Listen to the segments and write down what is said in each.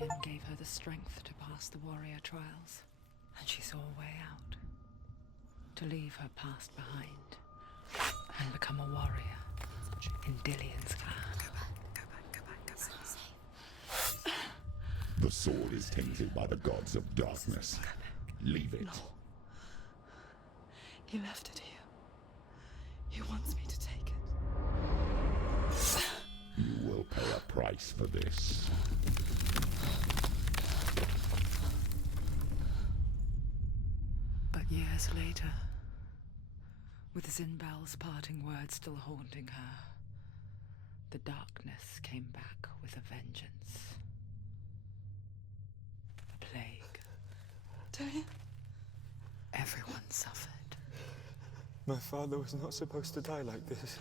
Julian gave her the strength to pass the warrior trials, and she saw a way out. To leave her past behind and become a warrior in Dillian's clan. Go back. It's not safe. The sword is tainted by the gods of darkness. Leave it. No. He left it here. He wants me to take it. You will pay a price for this. But years later, with Zinbel's parting words still haunting her, the darkness came back with a vengeance. The plague. Dillian? Everyone suffered. My father was not supposed to die like this.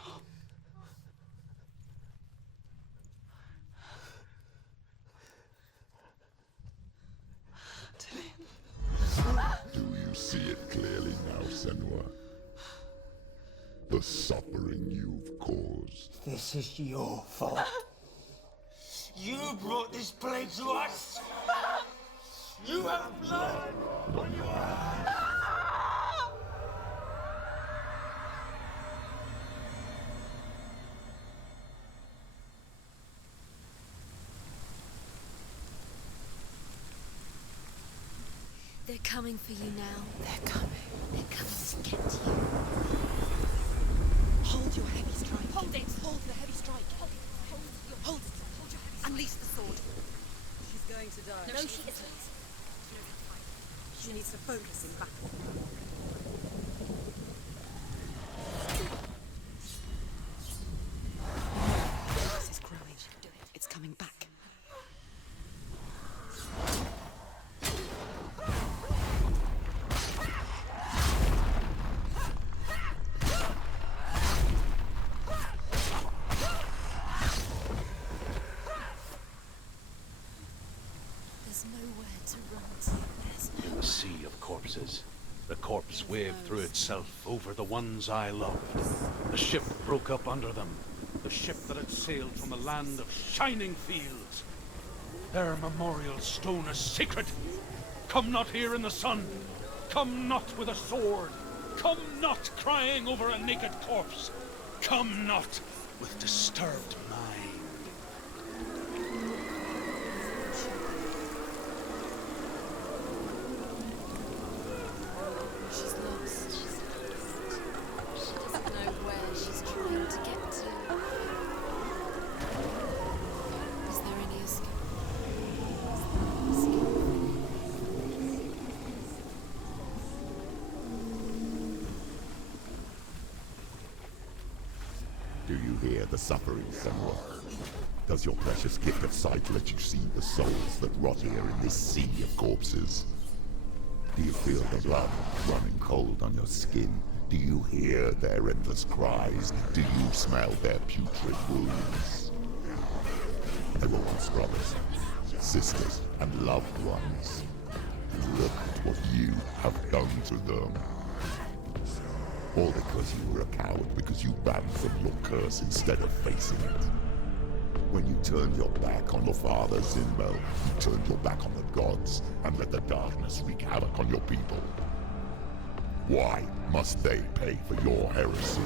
Do you see it clearly now, Senua? The suffering you've caused. This is your fault. You brought this plague to us! You have blood on your hands! They're coming for you now. They're coming. They're coming to get you. Hold your heavy strike. Hold it! Hold the heavy strike. Hold it. Hold your heavy strike. Unleash the sword. She's going to die. No, she isn't. She needs to focus in battle. This is growing. She can do it. It's coming back. There's nowhere to run to. There's In the sea of corpses, the corpse waved through itself over the ones I loved. The ship broke up under them, the ship that had sailed from a land of shining fields. Their memorial stone is sacred. Come not here in the sun. Come not with a sword. Come not crying over a naked corpse. Come not with disturbed mind. She's lost. She doesn't know where she's trying to get to. Is there any escape? Do you hear the suffering, Senua? Does your precious gift of sight let you see the souls that rot here in this sea of corpses? Do you feel the blood running cold on your skin? Do you hear their endless cries? Do you smell their putrid wounds? They were once brothers, sisters, and loved ones. Look at what you have done to them. All because you were a coward, because you ran from your curse instead of facing it. When you turned your back on your father, Zinbel, you turned your back on the gods and let the darkness wreak havoc on your people. Why must they pay for your heresy?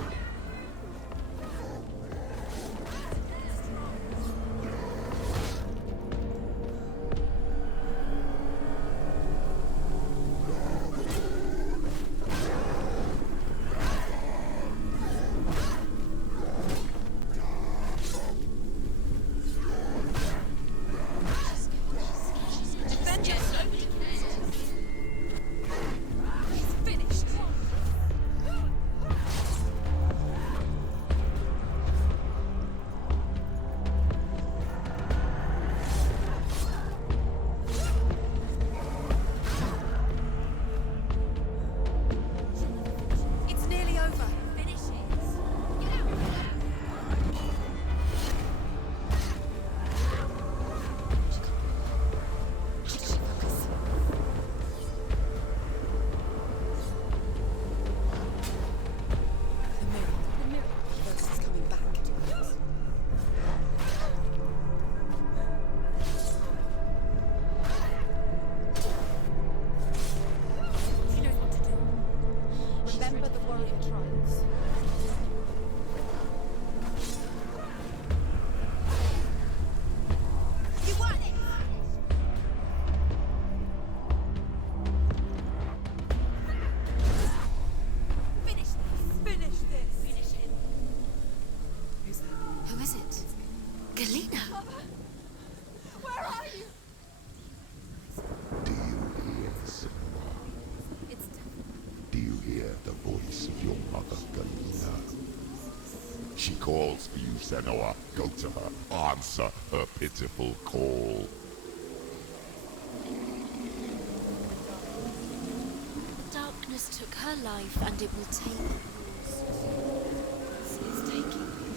She calls for you, Senua. Go to her. Answer her pitiful call. Darkness took her life, and it will take yours. It's taking you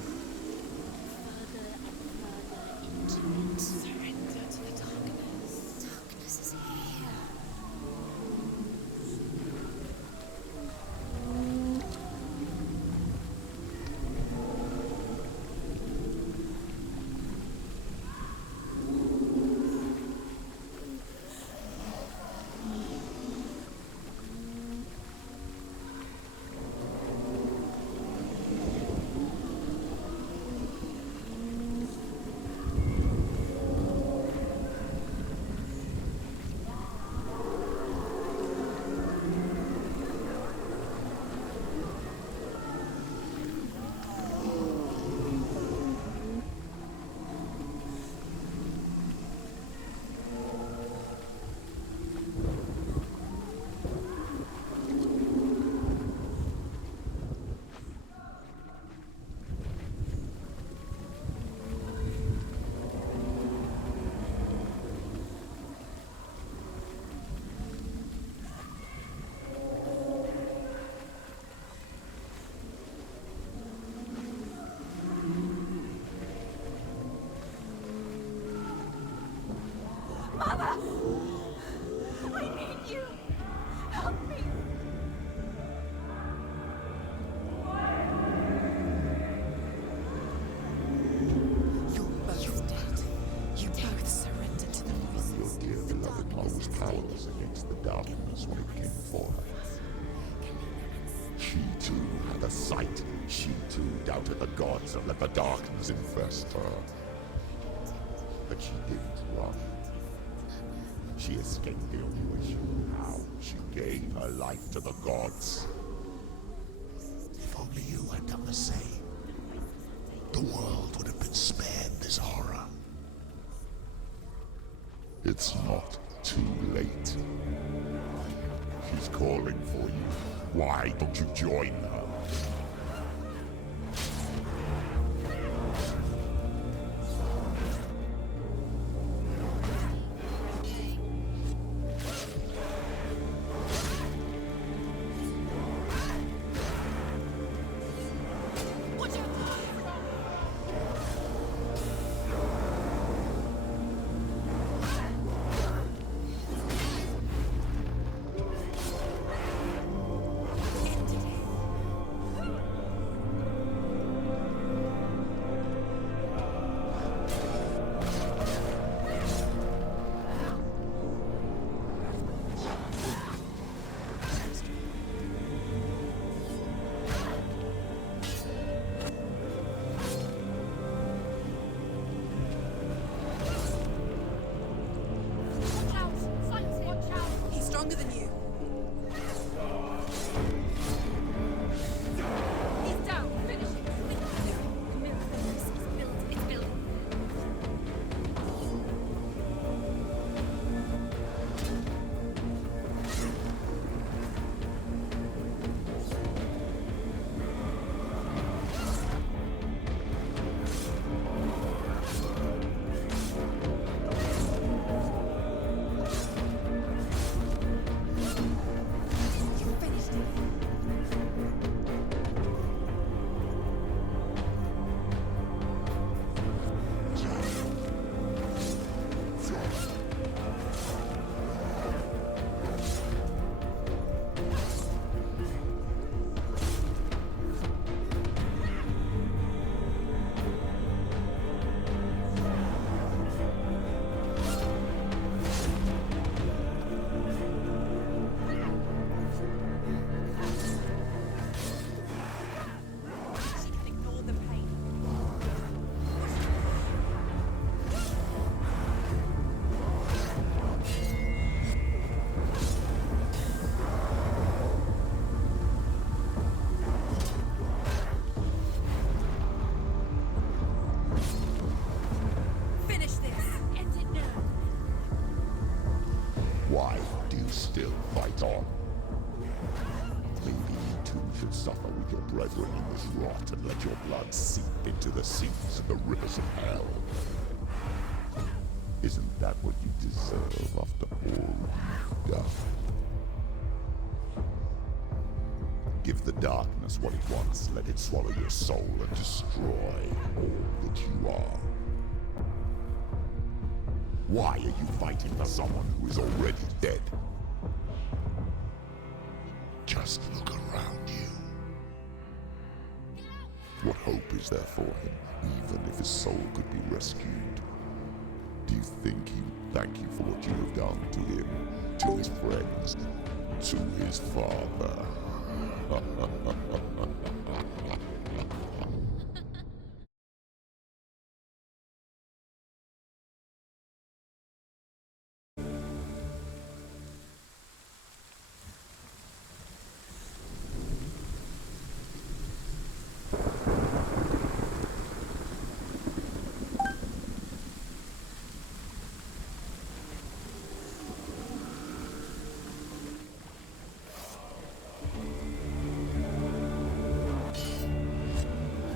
further and further into it. Surrender to the darkness. Darkness is here. Powerless against the darkness when it came for her. She too had a sight. She too doubted the gods and let the darkness infest her. But she didn't run. She escaped the only way she knew how. She gave her life to the gods. If only you had done the same, the world would have been spared this horror. It's not too late. She's calling for you. Why don't you join her? Stronger than you. He's down. Finish it. The miracle is built. It's built. Why do you still fight on? Maybe you too should suffer with your brethren in this rot and let your blood seep into the seas and the rivers of hell. Isn't that what you deserve after all you've done? Give the darkness what it wants, let it swallow your soul and destroy all that you are. Why are you fighting for someone who is already dead? Just look around you. What hope is there for him, even if his soul could be rescued? Do you think he would thank you for what you have done to him, to his friends, to his father?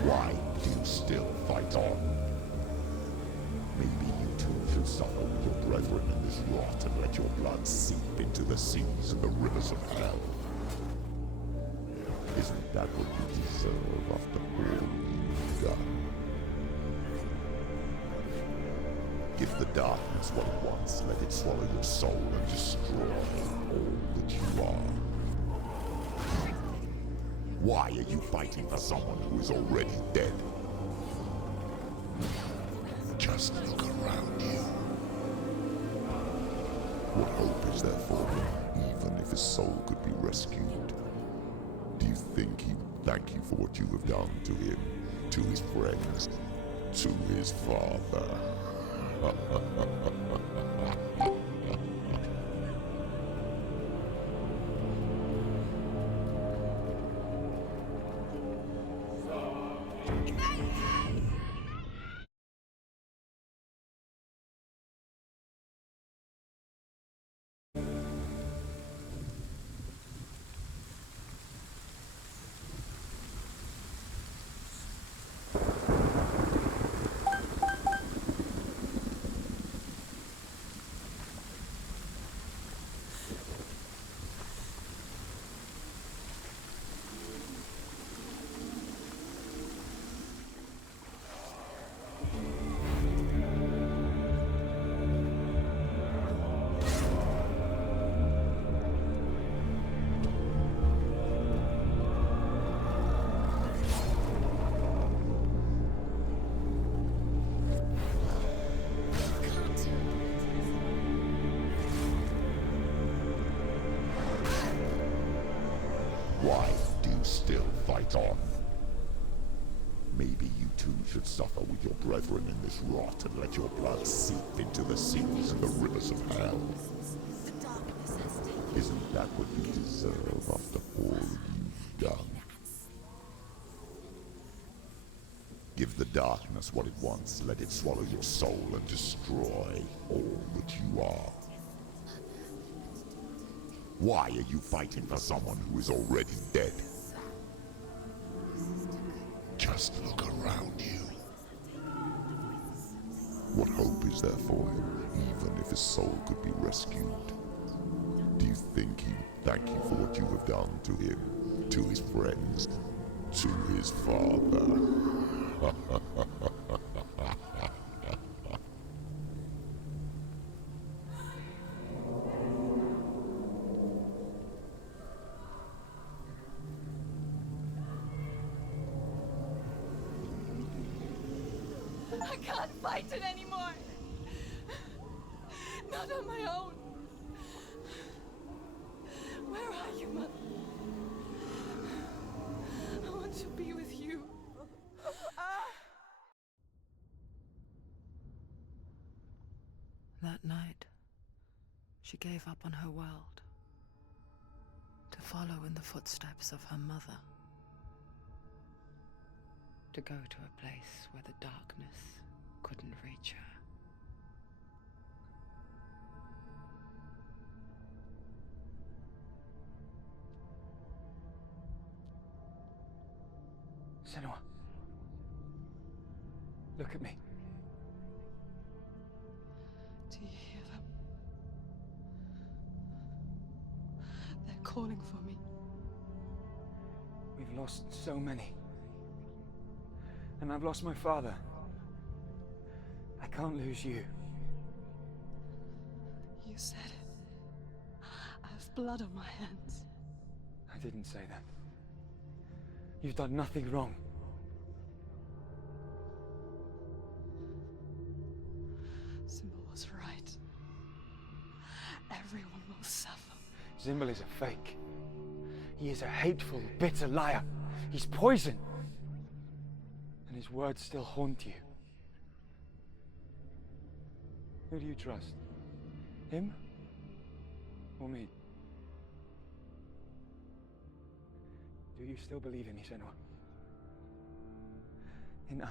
Why do you still fight on? Maybe you too should suffer with your brethren in this rot and let your blood seep into the seas and the rivers of hell. Isn't that what you deserve after all you've done? Give the darkness what it wants, let it swallow your soul and destroy all that you are. Why are you fighting for someone who is already dead? Just look around you. What hope is there for him, even if his soul could be rescued? Do you think he would thank you for what you have done to him, to his friends, to his father? Why do you still fight on? Maybe you too should suffer with your brethren in this rot and let your blood seep into the seas and the rivers of hell. Isn't that what you deserve after all you've done? Give the darkness what it wants, let it swallow your soul and destroy all that you are. Why are you fighting for someone who is already dead? Just look around you. What hope is there for him, even if his soul could be rescued? Do you think he would thank you for what you have done to him, to his friends, to his father? I can't fight it anymore. Not on my own. Where are you, Mother? I want to be with you. That night, she gave up on her world to follow in the footsteps of her mother, to go to a place where the darkness couldn't reach her. Senua. Look at me. Do you hear them? They're calling for me. We've lost so many. And I've lost my father. I can't lose you. You said it. I have blood on my hands. I didn't say that. You've done nothing wrong. Symbol was right. Everyone will suffer. Zimbel is a fake. He is a hateful, bitter liar. He's poison. And his words still haunt you. Who do you trust? Him? Or me? Do you still believe in me, Senua? In us?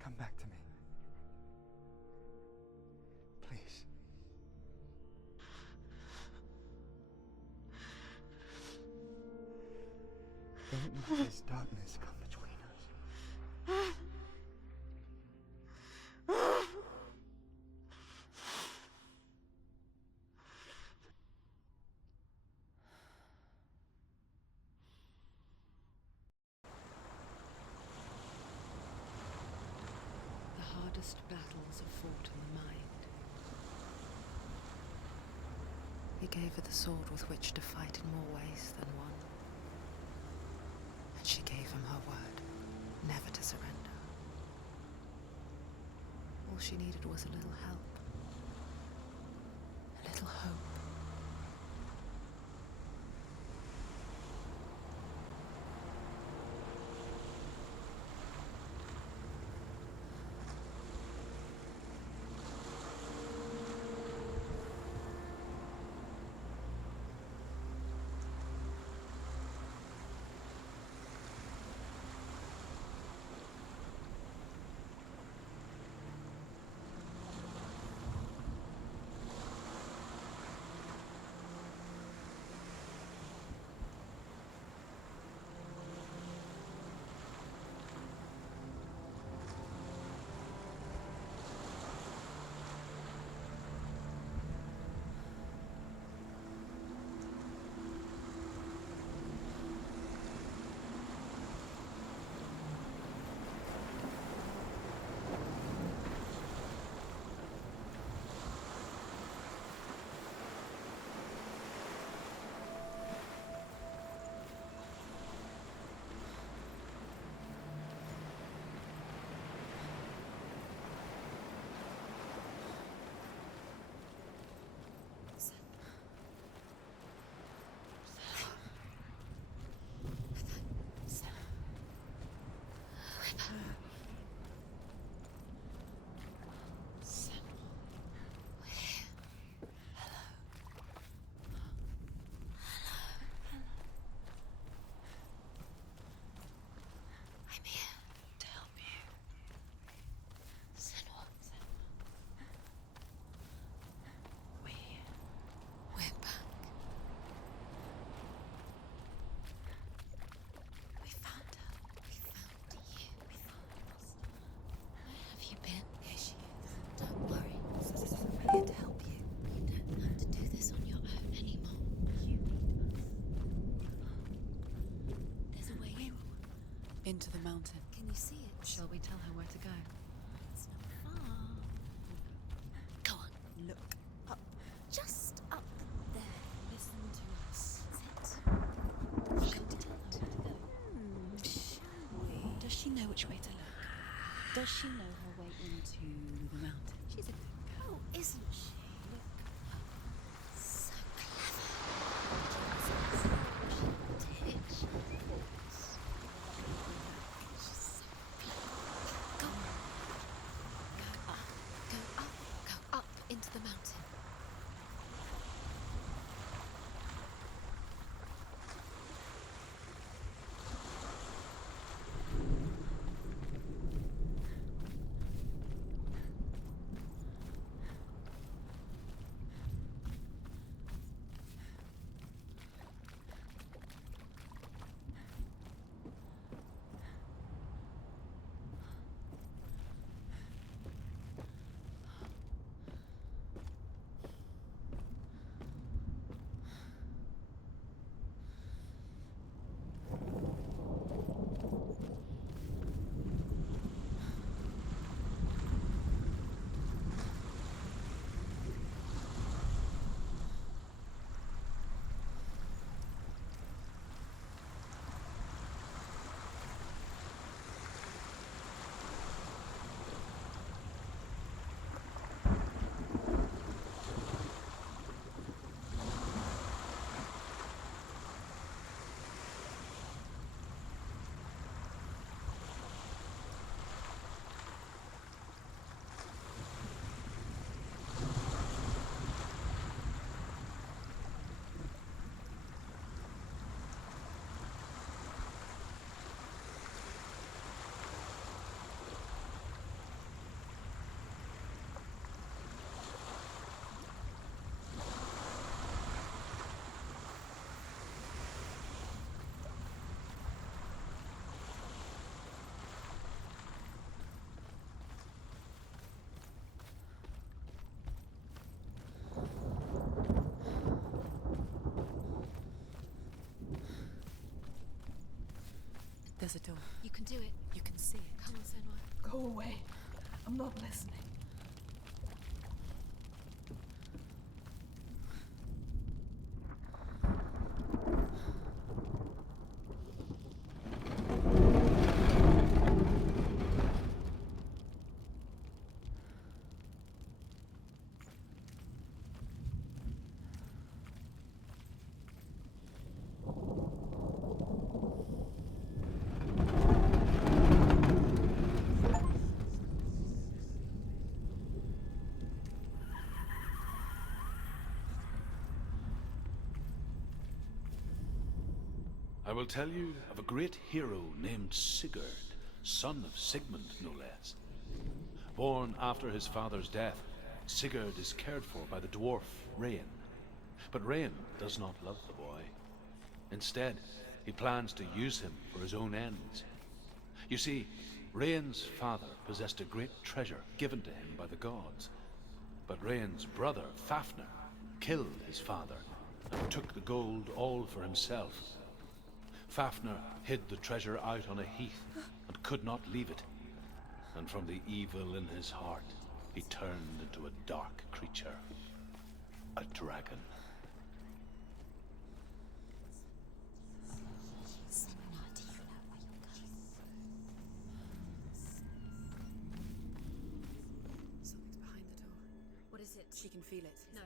Come back to me. Please. Don't let this darkness come between us. The hardest battles are fought in the mind. He gave her the sword with which to fight in more ways than one. And she gave him her word, never to surrender. All she needed was a little help. A little hope. I'm here to help you. Senua. We're back. We found her. We found you. We found us. Where have you been? Here she is. Don't worry. We're here to help you. You don't have to do this on your own anymore. You need us. There's a way in. Into the mountain. Can you see it? Shall we tell her where to go? It's not far. Go on. Look up. Just up there. Listen to us. That's it. Shall we tell her where to go? Shall we? Does she know which way to look? Does she know her way into the mountain? She's a good girl, isn't she? Look. So clever. She did. She thought. She's so clever. Go on. Go up. Go up. Go up into the mountain. There's a door. You can do it. You can see it. Come on, Senua. Go away. I'm not listening. I will tell you of a great hero named Sigurd, son of Sigmund, no less. Born after his father's death, Sigurd is cared for by the dwarf Rain. But Rain does not love the boy. Instead, he plans to use him for his own ends. You see, Rain's father possessed a great treasure given to him by the gods. But Rain's brother, Fafnir, killed his father and took the gold all for himself. Fafnir hid the treasure out on a heath and could not leave it. And from the evil in his heart, he turned into a dark creature, a dragon. Something's behind the door. What is it? She can feel it. No.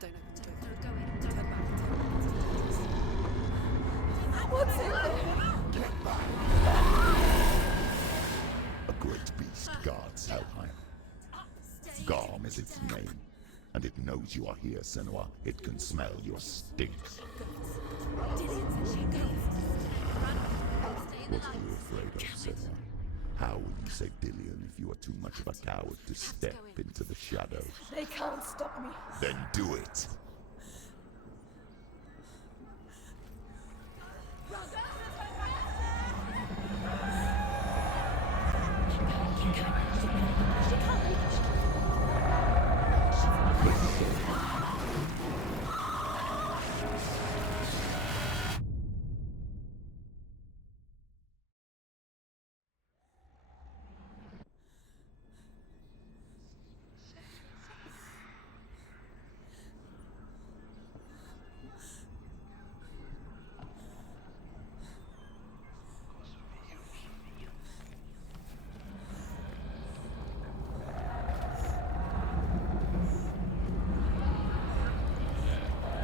Don't open the door. No, go in. Don't. Turn back. What's in there? Get back! A great beast guards Helheim. Garm is its name, and it knows you are here, Senua. It can smell your stink. What are you afraid of, Senua? How will you save Dillion if you are too much of a coward to step into the shadows? They can't stop me. Then do it!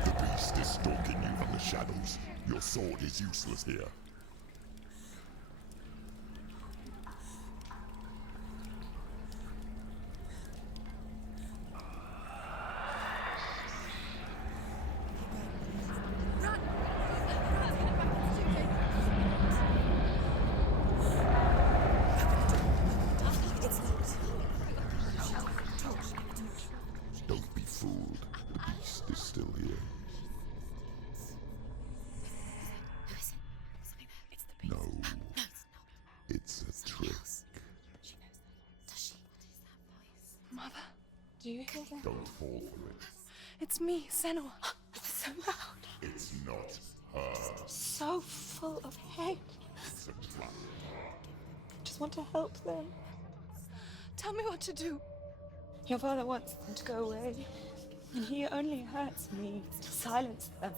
The beast is stalking you from the shadows. Your sword is useless here. Don't be fooled. The beast is still here. No, it's a trick. Mother, do you hear that? Don't fall for it. It's me, Senua. So loud. It's not her. So full of hate. It's a trap. Just want to help them. Tell me what to do. Your father wants them to go away, and he only hurts me to silence them.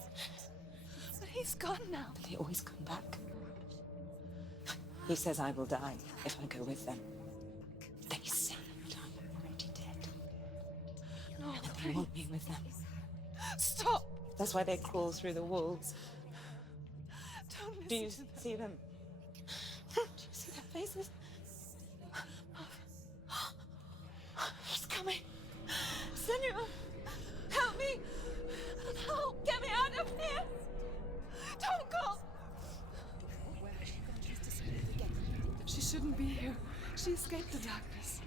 But he's gone now. They always come back. He says I will die if I go with them. They say that I'm already dead. No, They want me with them. stop. That's why they crawl through the walls. Don't Do you listen to them. see them? Do you see their faces? He's coming. Senua, help me. Help, get me out of here. Don't go. Where has she gone? She's disappeared again. She shouldn't be here. She escaped the darkness.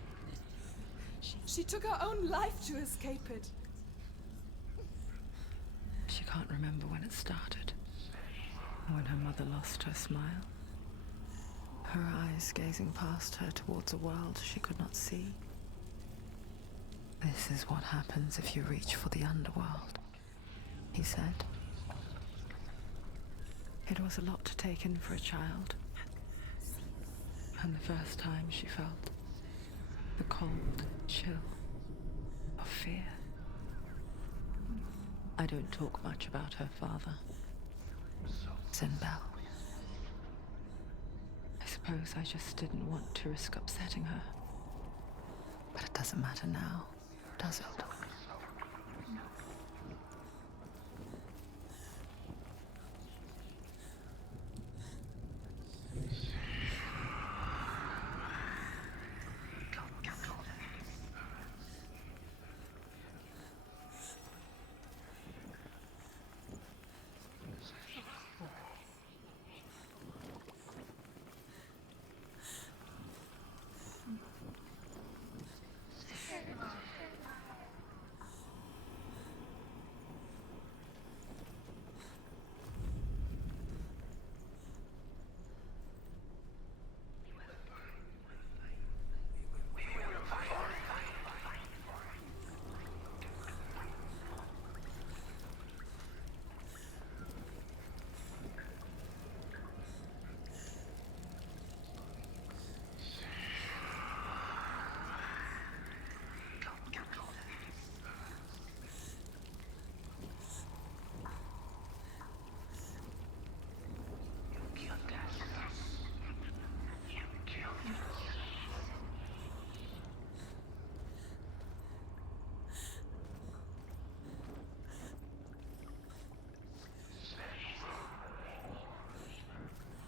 She took her own life to escape it. She can't remember when it started. When her mother lost her smile. Her eyes gazing past her towards a world she could not see. This is what happens if you reach for the underworld, he said. It was a lot to take in for a child. And the first time she felt the cold chill of fear. I don't talk much about her father, Sinbel. I suppose I just didn't want to risk upsetting her. But it doesn't matter now, does it?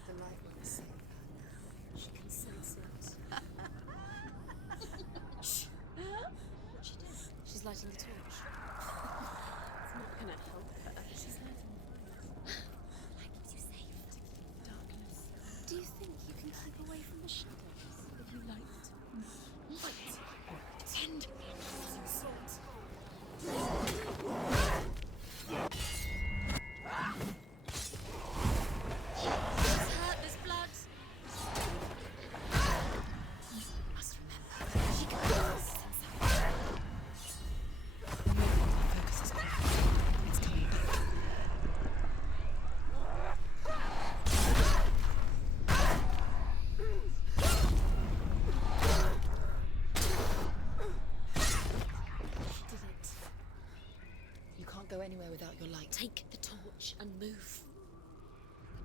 The light will save her now. She can sense it. Shh. What's she doing? She's lighting the torch. It's not gonna help her. She's lighting the fire. Light keeps you safe. Darkness. Do you think you can keep away from the shadows if you light the torch? Light. Tend. Using salt. There's blood. Must remember. She can focus is clear. It's coming back. Did it. You can't go anywhere without your light. Take the torch and move.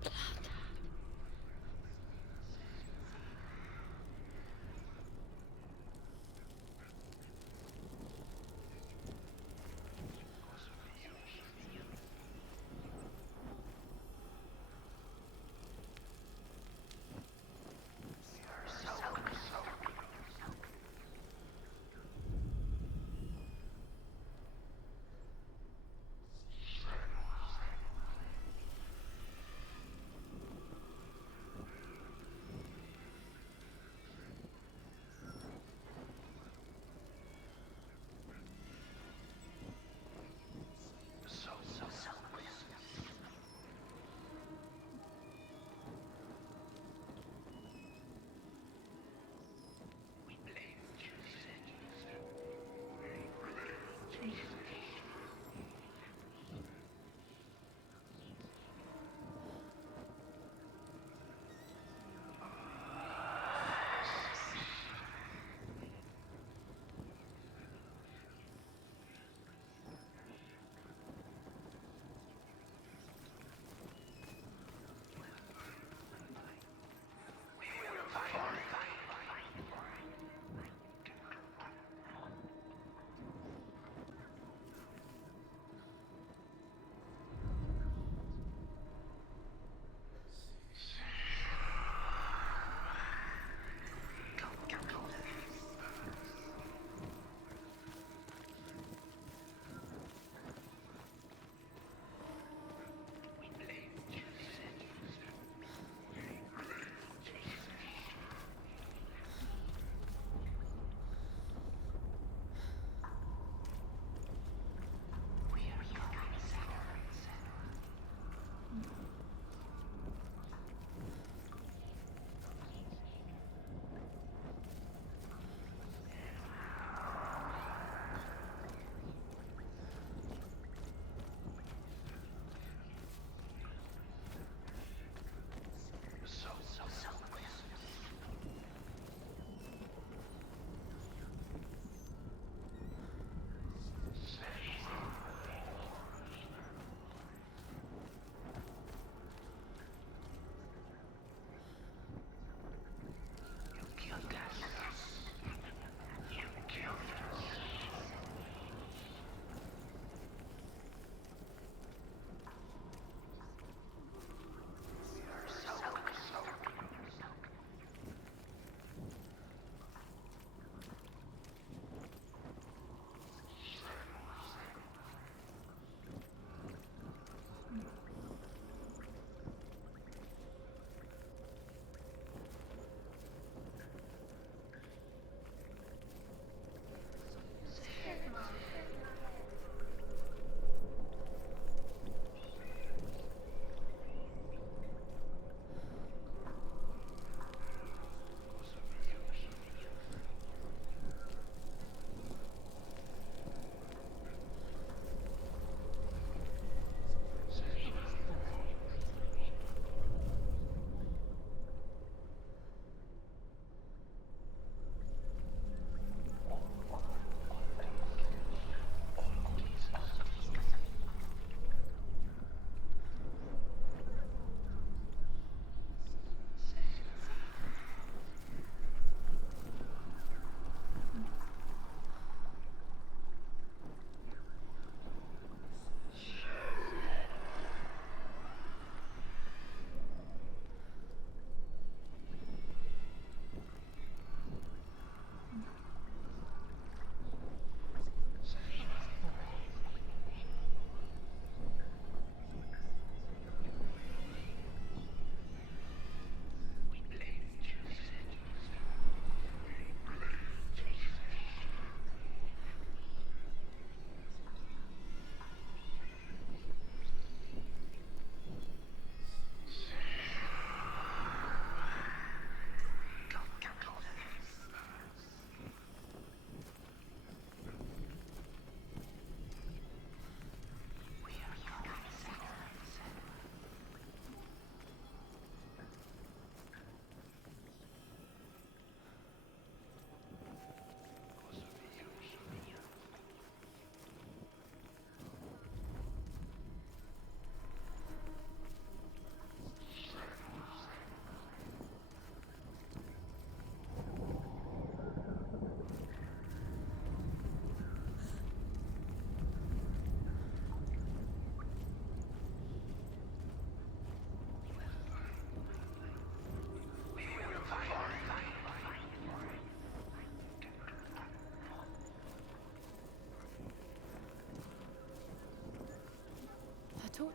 The blood.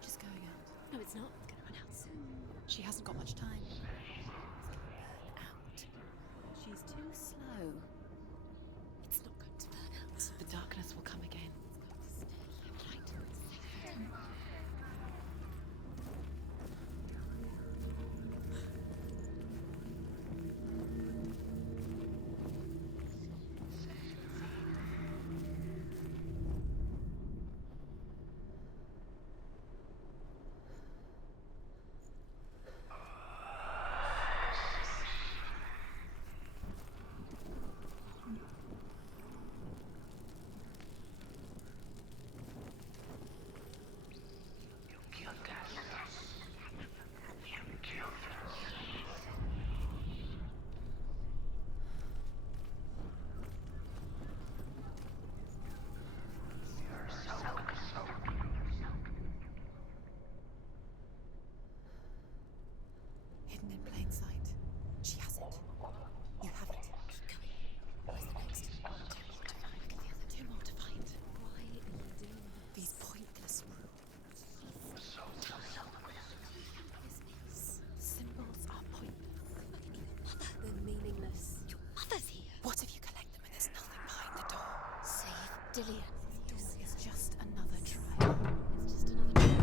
just going out. No, it's not. It's gonna run out soon. She hasn't got much time. Out. She's too slow. It's not going to burn out. The darkness will come again. Right. Hidden in plain sight. She has it. You have it. Keep going. Where's the next? Two more to find. Why are you doing this? These pointless rules. Symbols are pointless. They're meaningless. Your mother's here. What if you collect them and there's nothing behind the door? Save Dillian. It's just another trial. It's just another trick.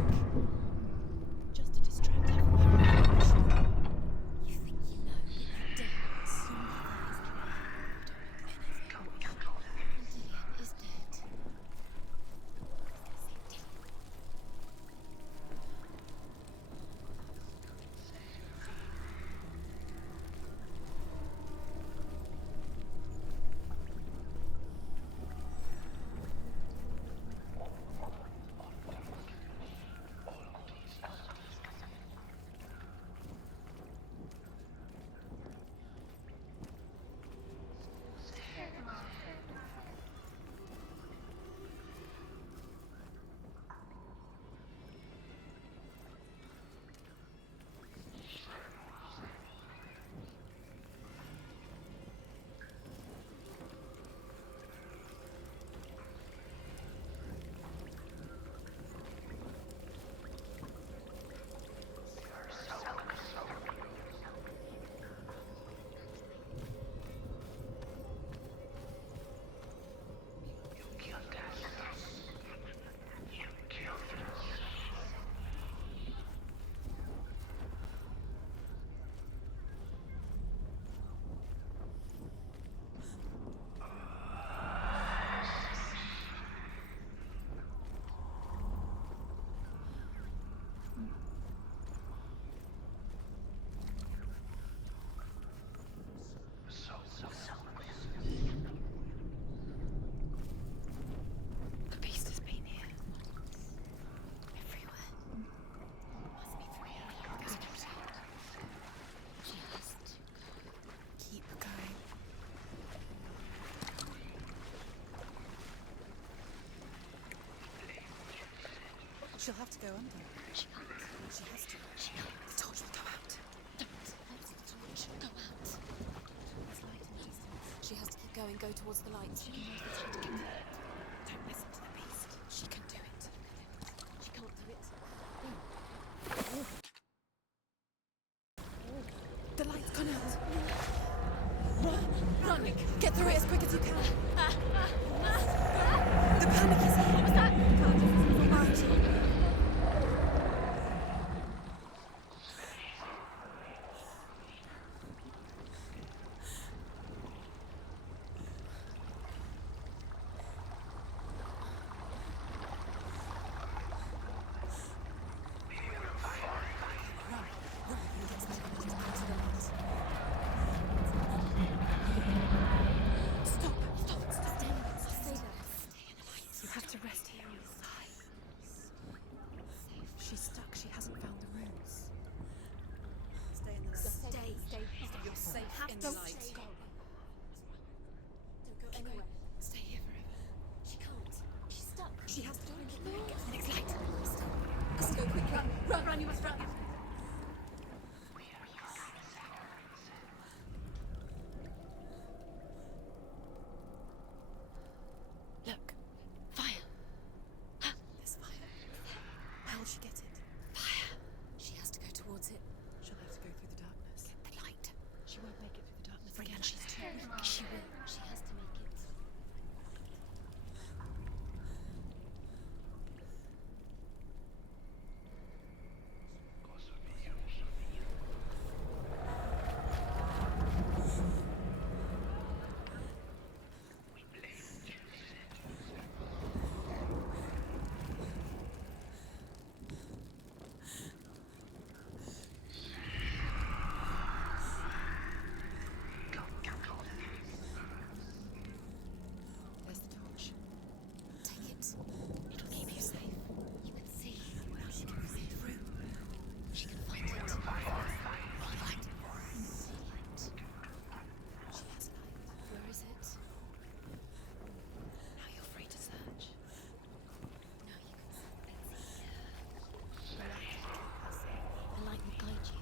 Just to distract her from her own. You think you know, but you don't. Your mother is alive. And Dillian is dead. Save Dillian. The beast has been here. Everywhere. Must be through here. She has to go. Keep going. She'll have to go under. She can't. She has to. She can't. The torch will go out. Don't let the torch go out. There's light in the distance. She has to keep going. Go towards the light. She knows the time to get there. Don't listen to the beast. She can do it. She can't do it. The light's gone out. Run! Run! Get through it as quick as you can. The panic is here. What was that? Stop! Stop! Stop! Stay there. Stay in the light. You have to rest here and sigh. She's stuck. She hasn't found the runes. Stay in the light. Stay. You're safe in the light. Go. Don't go anywhere. Stay here forever. She can't. She's stuck. She has to Don't find move. the next light. Let's go quick. Run! Run! Run! You must run! Look. Fire. There's fire. How will she get it? She will. She has to make it. There's the torch. Take it. It'll keep you safe. You can see how she can breathe through. She can find it. Right. See it. She has light. Where is it? Now you're free to search. Now you can see. It's here. The light is passing. The light will guide you.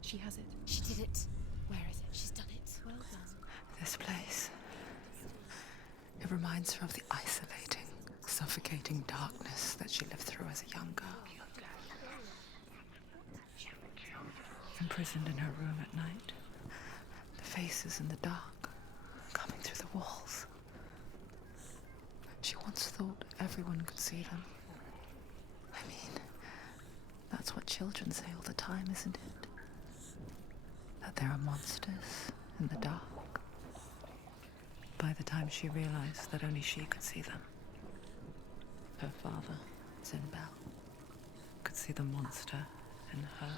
She has it. She did it. Where is it? She's done it. Well done. This place. It reminds her of the isolating, suffocating darkness that she lived through as a young girl. Imprisoned in her room at night. The faces in the dark, coming through the walls. She once thought everyone could see them. I mean, that's what children say all the time, isn't it? That there are monsters in the dark. By the time she realized that only she could see them, her father, Zinbel, could see the monster in her.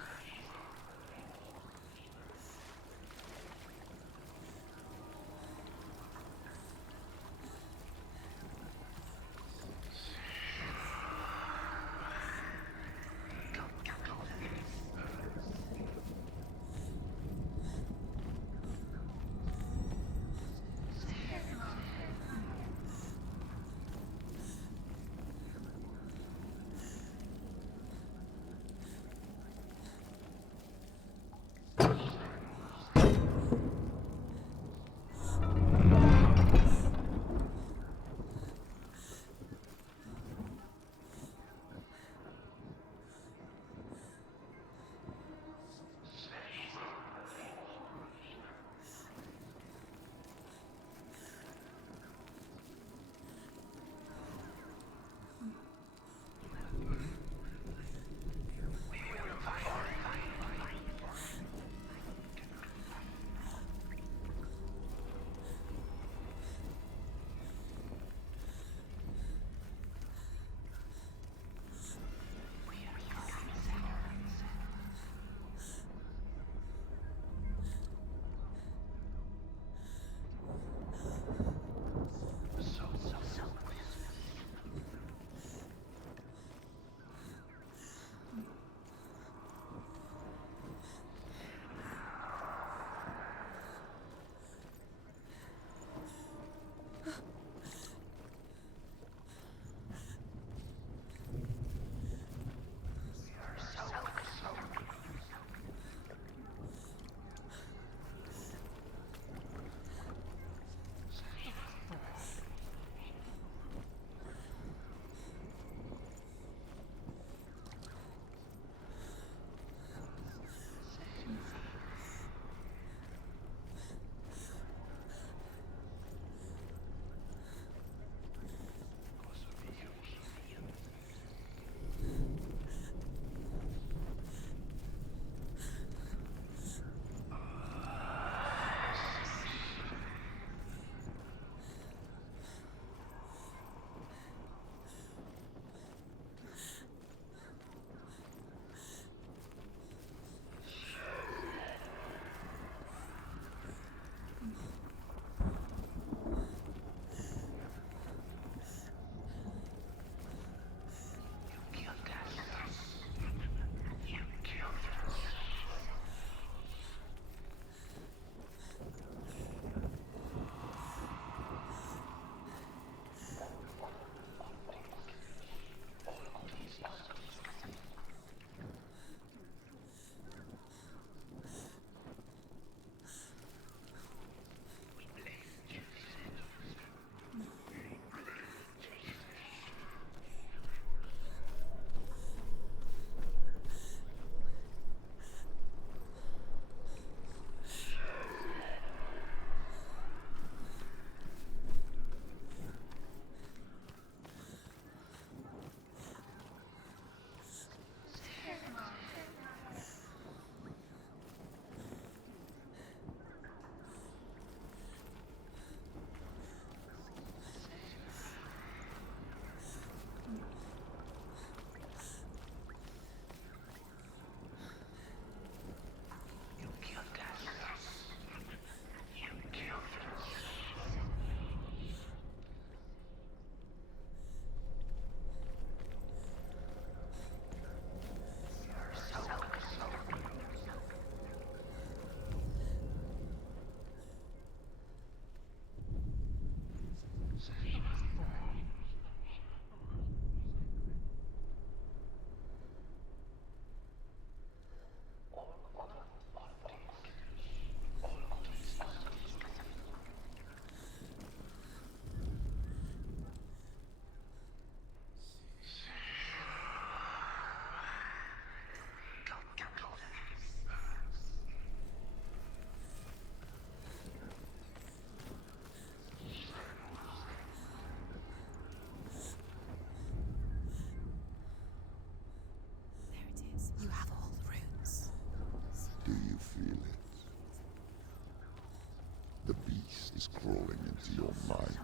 The beast is crawling into your mind,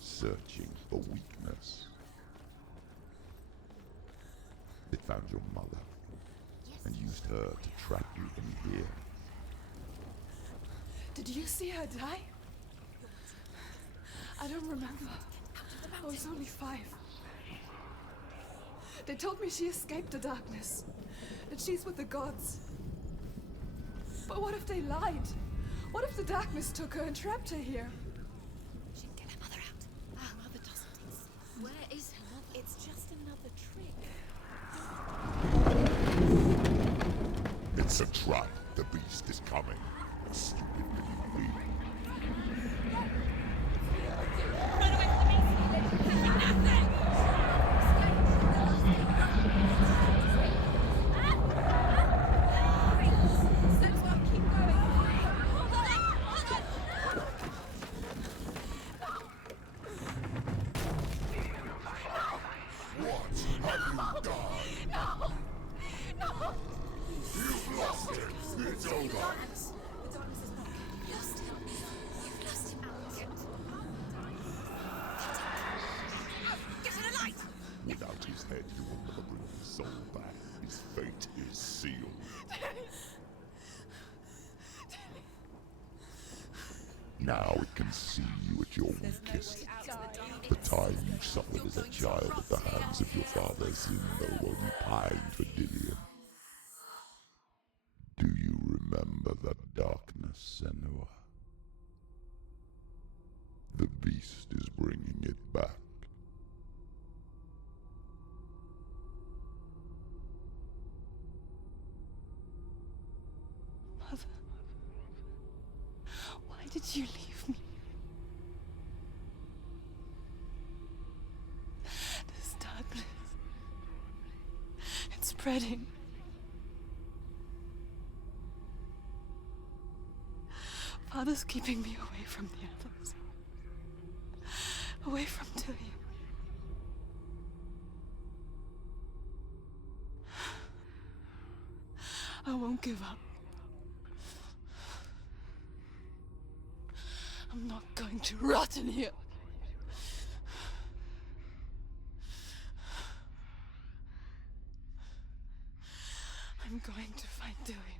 searching for weakness. It found your mother and used her to trap you in here. Did you see her die? I don't remember. I was only 5. They told me she escaped the darkness, that she's with the gods. But what if they lied? What if the darkness took her and trapped her here? She can get her mother out. Her mother doesn't exist. Where is her mother? It's just another trick. It's a trap. The beast is coming. Stupid can you be? Without his head, you will never bring his soul back. His fate is sealed. Now it can see you at your weakest. The time you suffered as a child at the hands of your father, Zinno, while you pined for Dillion. Do you remember that darkness, Senua? The beast is bringing it back. Mother, why did you leave me? This darkness, it's spreading. Father's keeping me away from the others. Away from Dillion. I won't give up. I'm not going to rot in here. I'm going to find Dillion.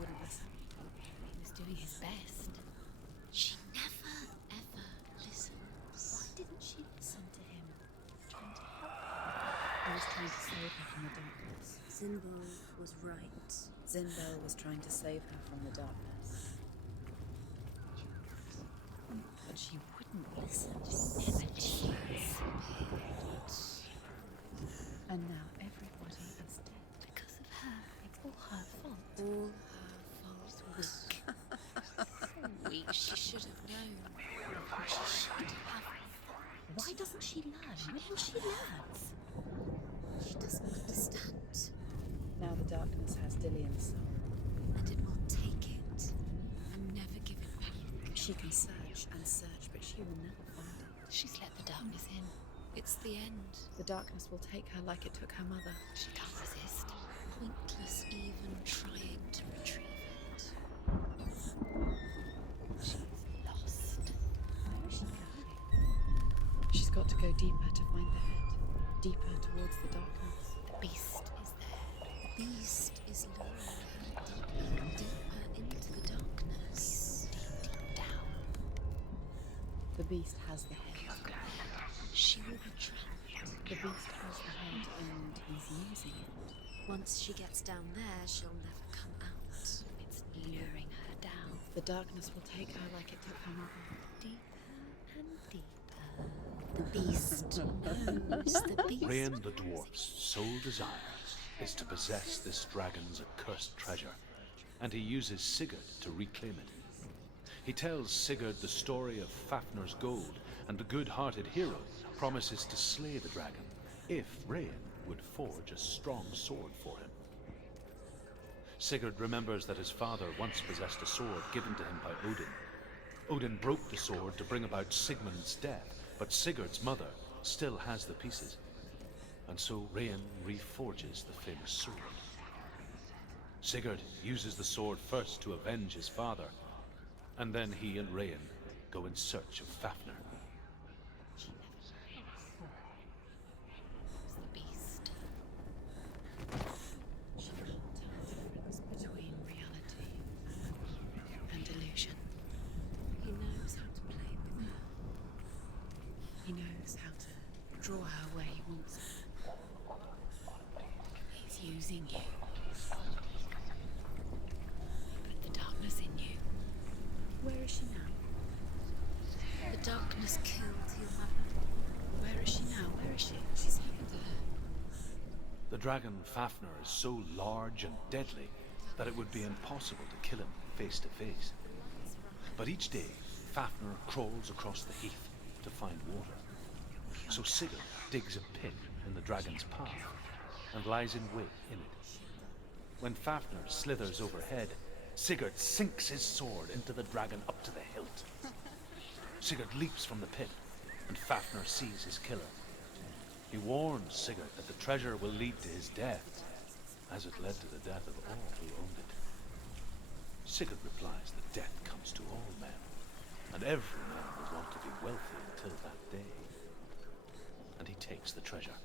wouldn't listen. He was doing his best. She never, ever listens. Why didn't she listen to him? Trying to help her. He was trying to save her from the darkness. Zinbo was right. Zinbo was trying to save her from the darkness. But she wouldn't listen. She never did. And now everybody is dead. Because of her. It's all her fault. All her fault. So weak. She should have known. She should have. Why doesn't she learn? When she learns? She doesn't understand. Now the darkness has Dillian's soul. And it will take it and never give it back. She can search and search, but she will never find it. She's let the darkness in. It's the end. The darkness will take her like it took her mother. She can't resist. Pointless even trying to retrieve it. She's lost. Where is she going? She's got to go deeper to find the head. Deeper towards the darkness. The beast is there. The beast is luring her deeper and deeper into the darkness. Deep, deep down. The beast has the head. She will be trapped. The beast has the head and is using it. Once she gets down there, she'll never come out. It's luring her down. The darkness will take her like it took her mother. Deeper and deeper. The beast knows. The beast. Rain the dwarf's sole desire is to possess this dragon's accursed treasure, and he uses Sigurd to reclaim it. He tells Sigurd the story of Fafnir's gold, and the good-hearted hero promises to slay the dragon if Rain would forge a strong sword for him. Sigurd remembers that his father once possessed a sword given to him by Odin. Odin broke the sword to bring about Sigmund's death, but Sigurd's mother still has the pieces. And so Rain reforges the famous sword. Sigurd uses the sword first to avenge his father, and then he and Rain go in search of Fafnir. The beast. She can't tell the difference between reality and illusion. He knows how to play with her. He knows how to draw her where he wants her. He's using you. Put the darkness in you. Where is she now? The darkness killed your mother. Where is she now? Where is she? She's looking to her. The dragon Fafnir is so large and deadly that it would be impossible to kill him face to face. But each day, Fafnir crawls across the heath to find water. So Sigurd digs a pit in the dragon's path and lies in wait in it. When Fafnir slithers overhead, Sigurd sinks his sword into the dragon up to the hilt. Sigurd leaps from the pit, and Fafnir sees his killer. He warns Sigurd that the treasure will lead to his death, as it led to the death of all who owned it. Sigurd replies that death comes to all men, and every man will want to be wealthy until that day. And he takes the treasure.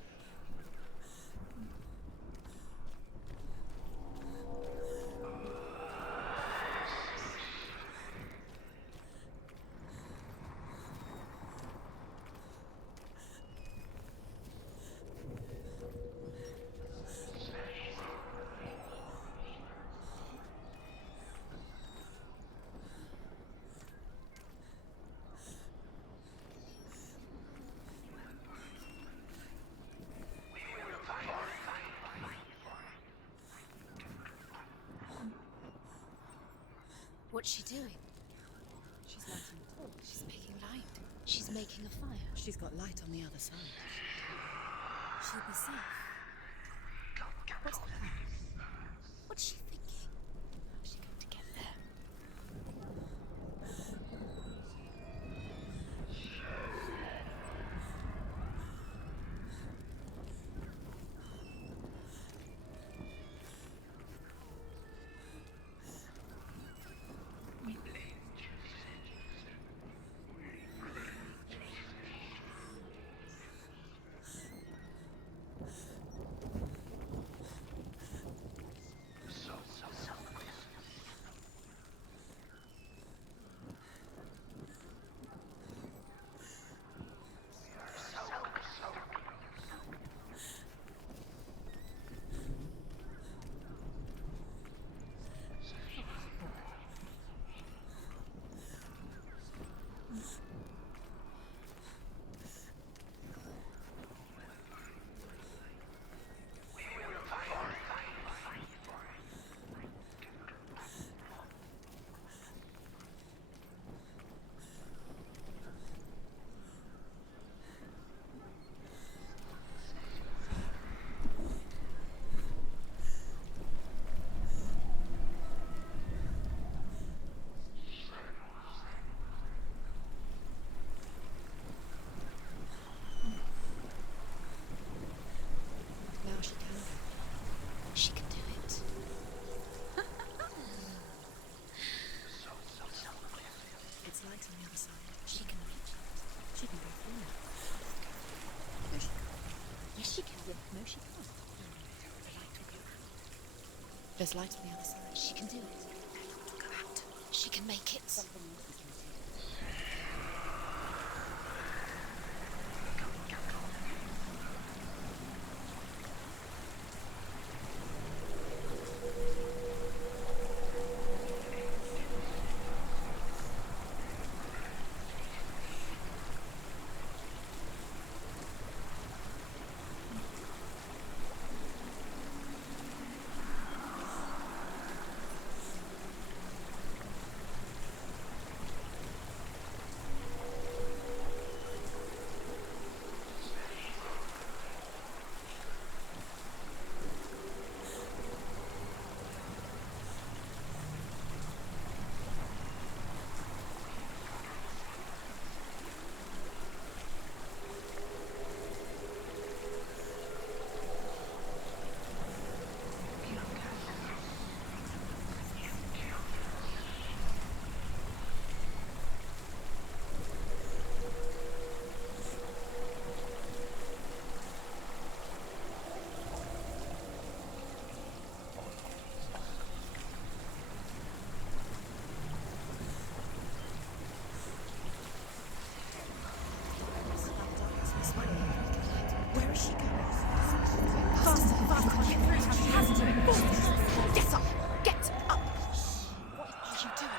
What's she doing? She's lighting the torch. She's making light. She's making a fire. She's got light on the other side. She'll be safe. What's her plan? What's she thinking? How's she going to get there? There's light on the other side. She can do it. Go out. She can make it. Something else we can do. Where is she going? Faster, faster, get through. She has to. Get up, get up. What are you doing?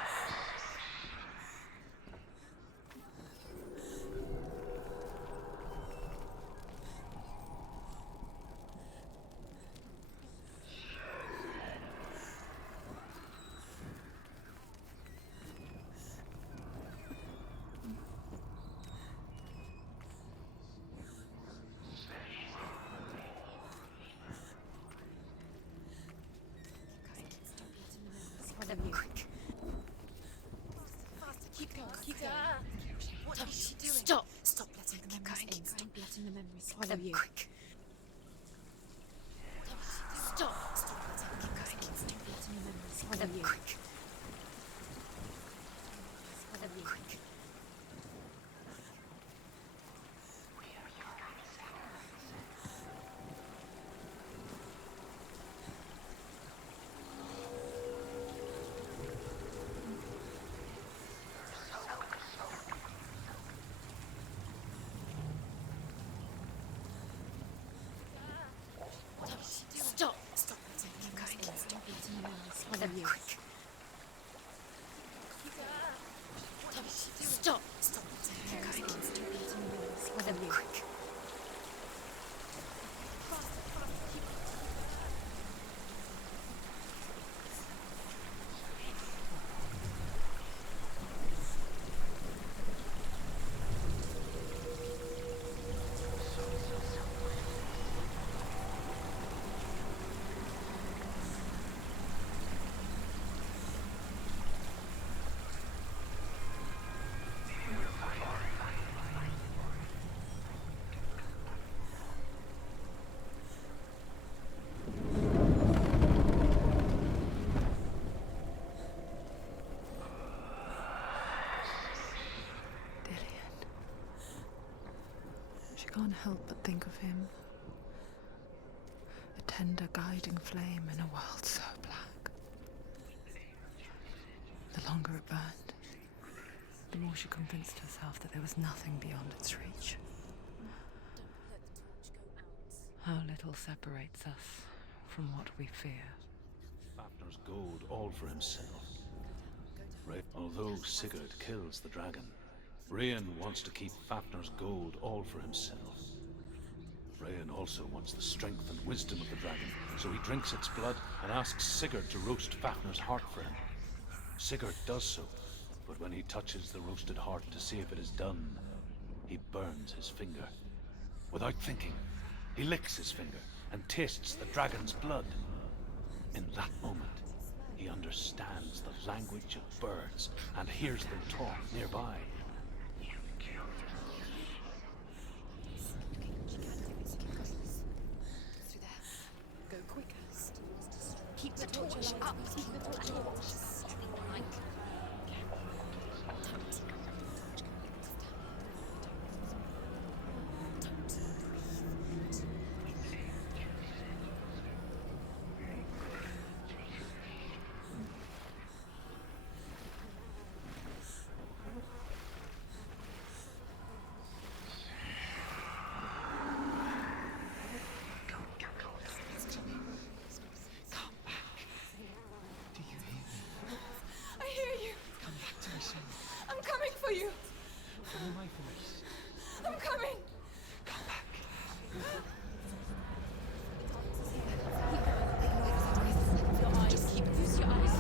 Quick. Faster, keep going, keep going. What is she doing? Stop! Stop letting the memories in. Stop letting the memories follow you. Quick. Stop! Stop letting them keep going. Stop letting the memories follow you. Quick. Quick. Stop! Stop letting them keep going. Stop letting the memories follow you. Quick. Stop! Stop letting them keep going. Stop letting the memories follow you. Quick. She can't help but think of him. A tender guiding flame in a world so black. The longer it burned, the more she convinced herself that there was nothing beyond its reach. How little separates us from what we fear. Fafnir's gold all for himself. Although Sigurd kills the dragon, Rayan wants to keep Fafnir's gold all for himself. Rayan also wants the strength and wisdom of the dragon, so he drinks its blood and asks Sigurd to roast Fafnir's heart for him. Sigurd does so, but when he touches the roasted heart to see if it is done, he burns his finger. Without thinking, he licks his finger and tastes the dragon's blood. In that moment, he understands the language of birds and hears them talk nearby. Go quicker. Keep the torch up. Keep the torch up. for you. Follow my voice. I'm coming. Come back. Just keep close your eyes.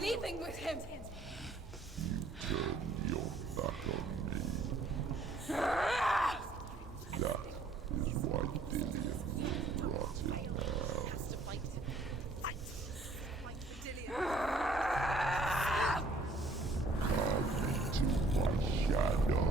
Leaving with him. You turn your back on me. That is why Dillion will rot in hell. Come into my shadow.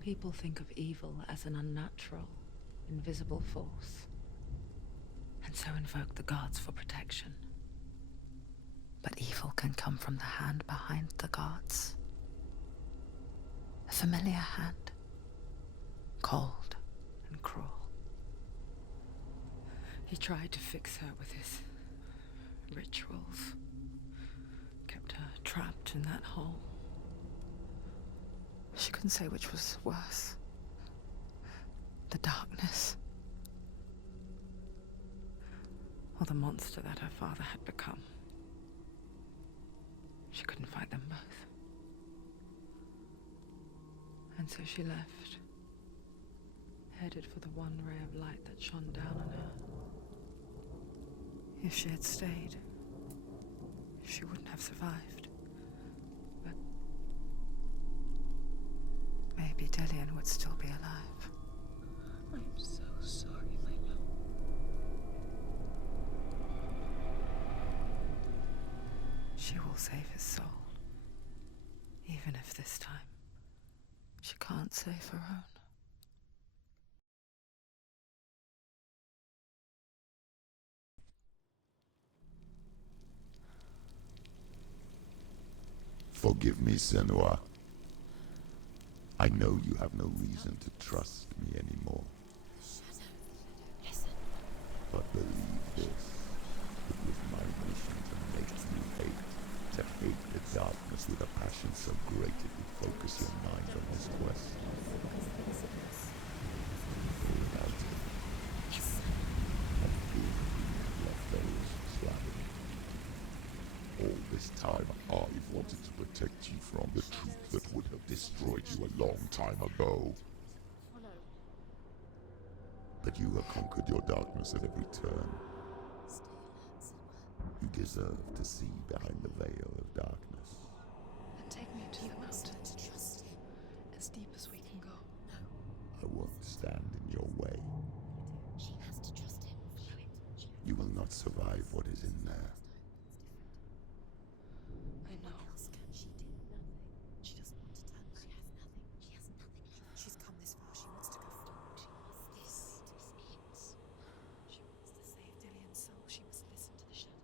People think of evil as an unnatural, invisible force, and so invoke the gods for protection. But evil can come from the hand behind the gods. A familiar hand, cold and cruel. He tried to fix her with his rituals, kept her trapped in that hole. She couldn't say which was worse. The darkness, or the monster that her father had become. She couldn't fight them both. And so she left, headed for the one ray of light that shone down on her. If she had stayed, she wouldn't have survived. But maybe Dillian would still be alive. I'm so sorry, my love. She will save his soul. Even if this time she can't save her own. Forgive me, Senua. I know you have no reason to trust me anymore. Listen. But believe this, it was my mission to make you hate. To hate the darkness with a passion so great it would focus your mind on his quest. Without it, and fear being left there is slavery. All this time, I've wanted to protect you from the truth that would have destroyed you a long time ago. But you have conquered your darkness at every turn. You deserve to see behind the veil of darkness. And take me to the mountain. As deep as we can go. I won't stand in your way. She has to trust him. You will not survive what is in there. I know. She doesn't want to turn back. She has nothing. She's come this far. She wants to go forward. This means she wants to save Dillian's soul. She must listen to the shadow.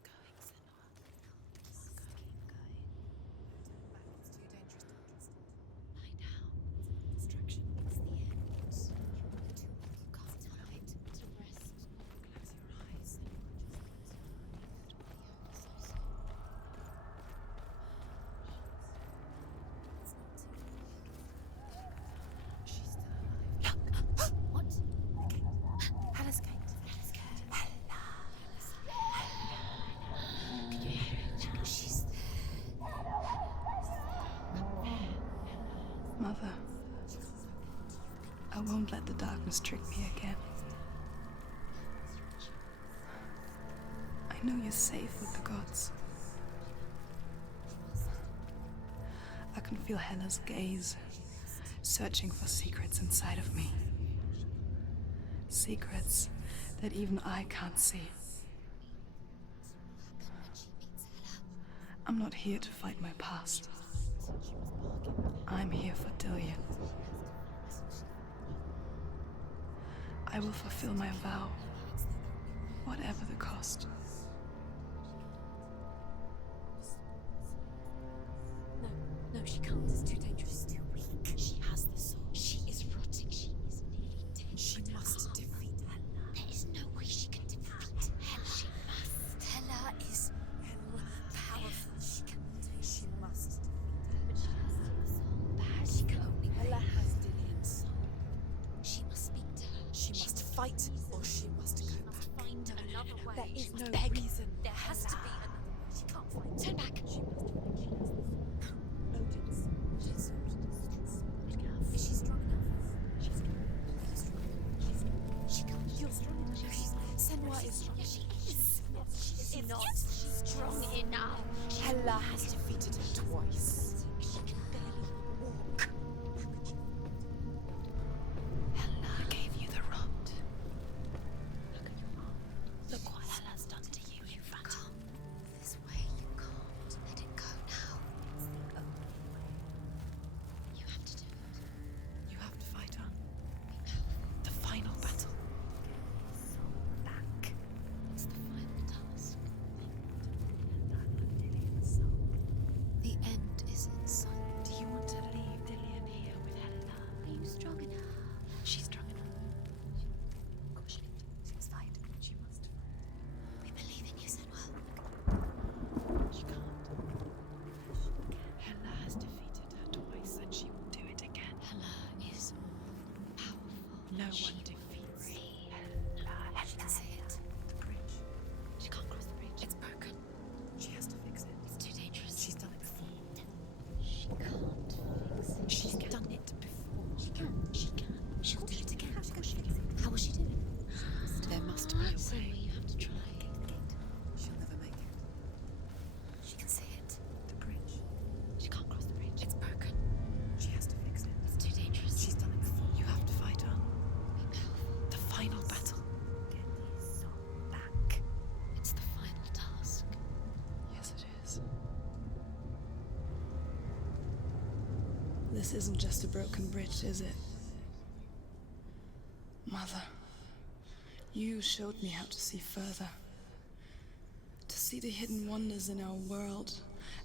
Going, Senua. Keep going. Turn back. It's too dangerous to trust it. Lie down. Distraction. It's the end. Too long. You can't hide. To rest. Close your eyes. She's still alive. What? Hella's gate. Hella. Can you hear it? She's Mother, I won't let the darkness trick me again. I know you're safe with the gods. I can feel Hella's gaze, searching for secrets inside of me. Secrets that even I can't see. I'm not here to fight my past. I'm here for Dillian. I will fulfill my vow, whatever the cost. No, she can't. It's too dangerous. Too weak. She has the soul. She is rotting. She is nearly dead. She must defeat Hella. There is no way she can defeat Hella. She must. Hella is Powerful. She must defeat but she has the soul. Bad. She can only Hella has Dillian's soul. She must speak to her. She must fight, or she must go back. Find another way. There is She no must beg. reason. There has to be another way. She can't find Turn back. She must Is she strong enough? She's strong enough. She can't. You're strong enough. Senua is strong. Yes, she is. She's not. She's strong enough. Hella has defeated her twice. She can barely walk. Hella gave you the rot. Look at your arm. Look what Hella's done to you. You come this way. You can't let it go now. You have to do it. You have to fight on. We know. The final battle. Back. It's the final task. The end is This isn't just a broken bridge, is it? Mother, you showed me how to see further. To see the hidden wonders in our world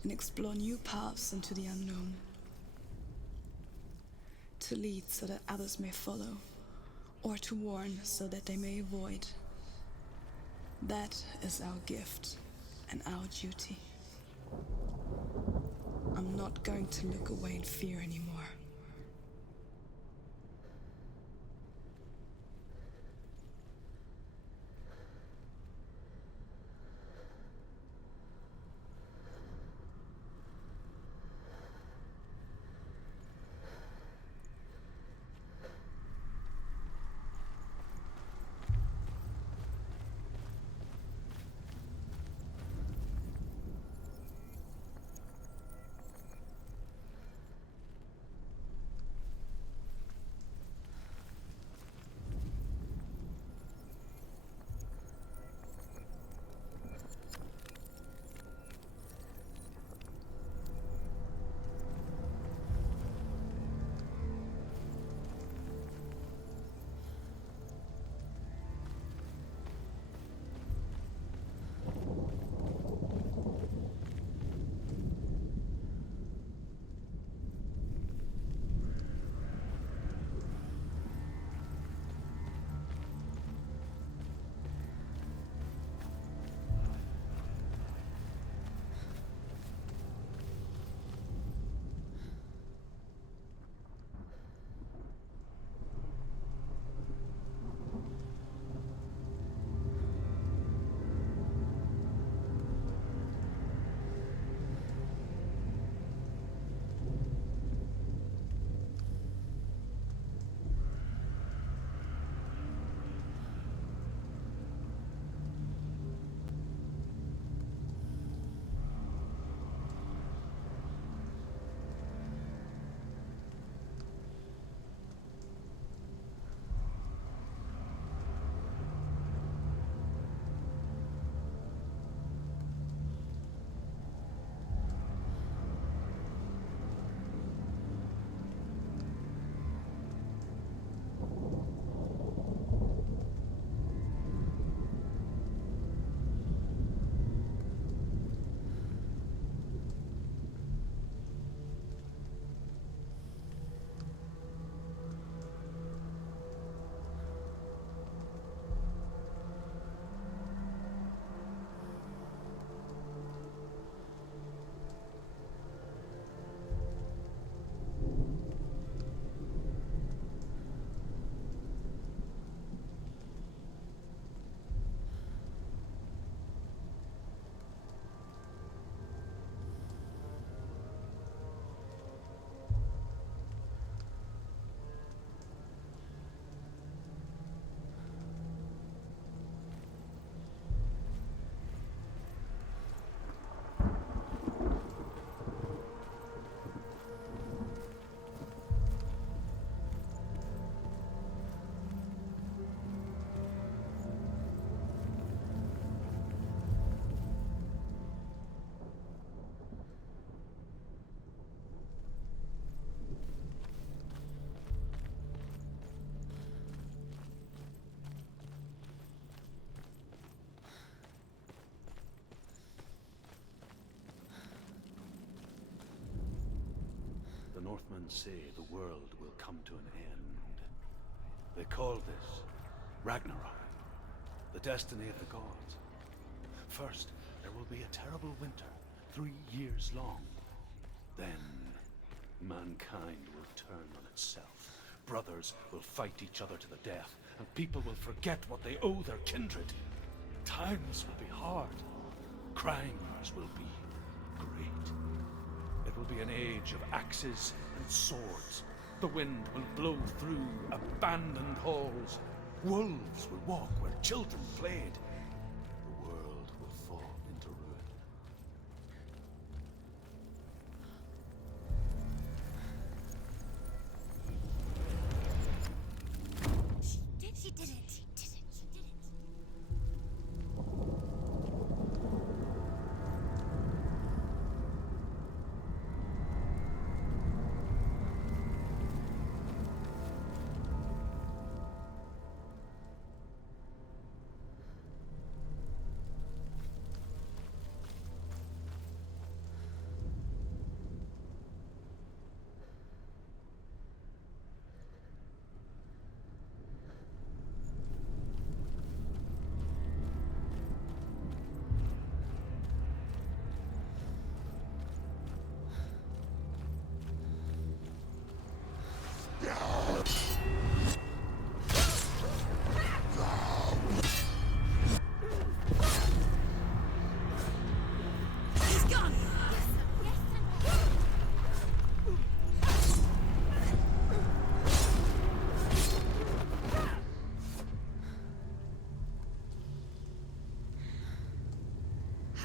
and explore new paths into the unknown. To lead so that others may follow, or to warn so that they may avoid. That is our gift and our duty. I'm not going to look away in fear anymore. The Northmen say the world will come to an end. They call this Ragnarok, the destiny of the gods. First, there will be a terrible winter, 3 years long. Then, mankind will turn on itself. Brothers will fight each other to the death, and people will forget what they owe their kindred. Times will be hard. Crimes will be great. It will be an age of axes and swords. The wind will blow through abandoned halls. Wolves will walk where children played. The world will fall into ruin. She did it.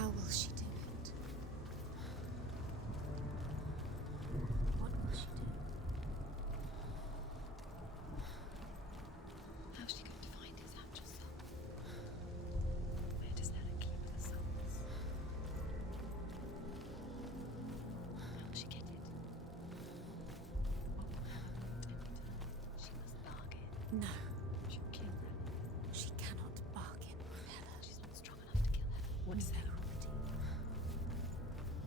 How will she do it? What will she do? How's she going to find his actual soul? Where does Hella keep her souls? How will she get it? What will Hella want in return? She must bargain. No. She'll kill Hella. She cannot bargain with Hella. She's not strong enough to kill Hella. What is Hella already?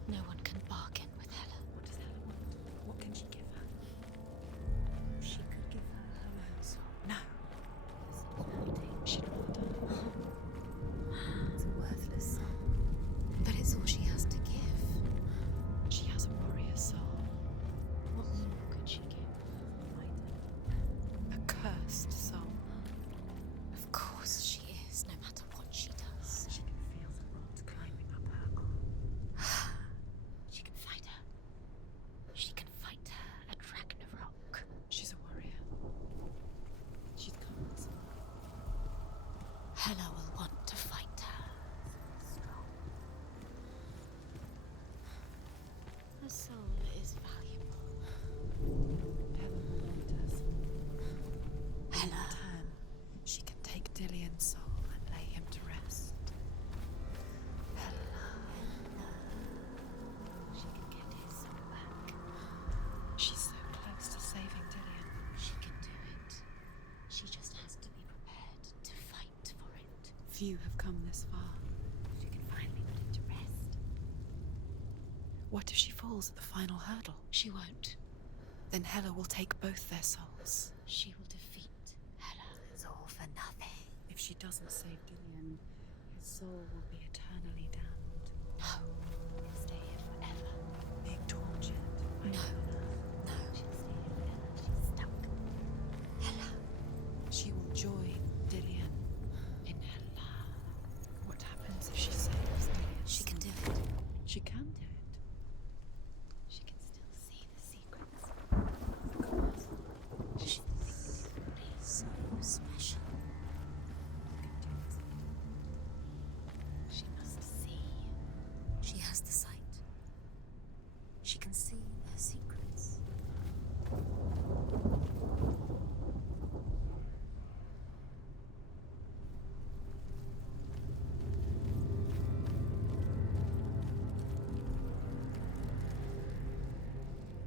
No one can bargain with Hella. What does Hella want? What can she give her? She could give her her own soul. No. She'd rather. It's a worthless soul. But it's all she has to give. She has a warrior soul. What more could she give? A cursed soul. Of course she is, no matter what she does. She can feel the rot climbing up her arm. She can fight her. She can fight her at Ragnarok. She's a warrior. She's come this far. Hela will want to fight her. Strong. Her soul is valuable. Hela will want her soul. Hela. In turn, she can take Dillion's soul and lay him to rest. Hela. She can get his soul back. She's so close to saving Dillion. She can do it. She just has to be prepared to fight for it. Few have come this far. She can finally put him to rest. What if she falls at the final hurdle? She won't. Then Hela will take both their souls. She will defeat Hela. It's all for nothing. If she doesn't save Dillion, his soul will be eternally damned. No. He'll stay here forever. Being tortured. No. No. She'll stay here forever. She's stuck. Hela. She will join Dillion in Hela. What happens if she saves Dillion? She can do it. She can do it. She can still see the secrets. Of course. She thinks he's so special. She must see. She has the sight. She can see their secrets.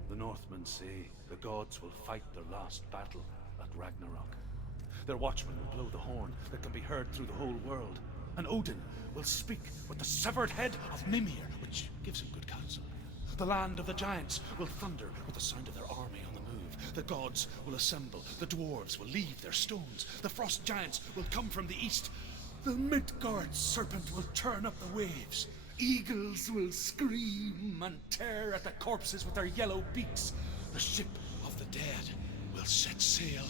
The Northmen say the gods will fight their last battle at Ragnarok. Their watchmen will blow the horn that can be heard through the whole world, and Odin will speak with the severed head of Mimir, which gives him good counsel. The land of the giants will thunder with the sound of their army on the move. The gods will assemble, the dwarves will leave their stones, the frost giants will come from the east, the Midgard serpent will turn up the waves. Eagles will scream and tear at the corpses with their yellow beaks. The ship of the dead will set sail.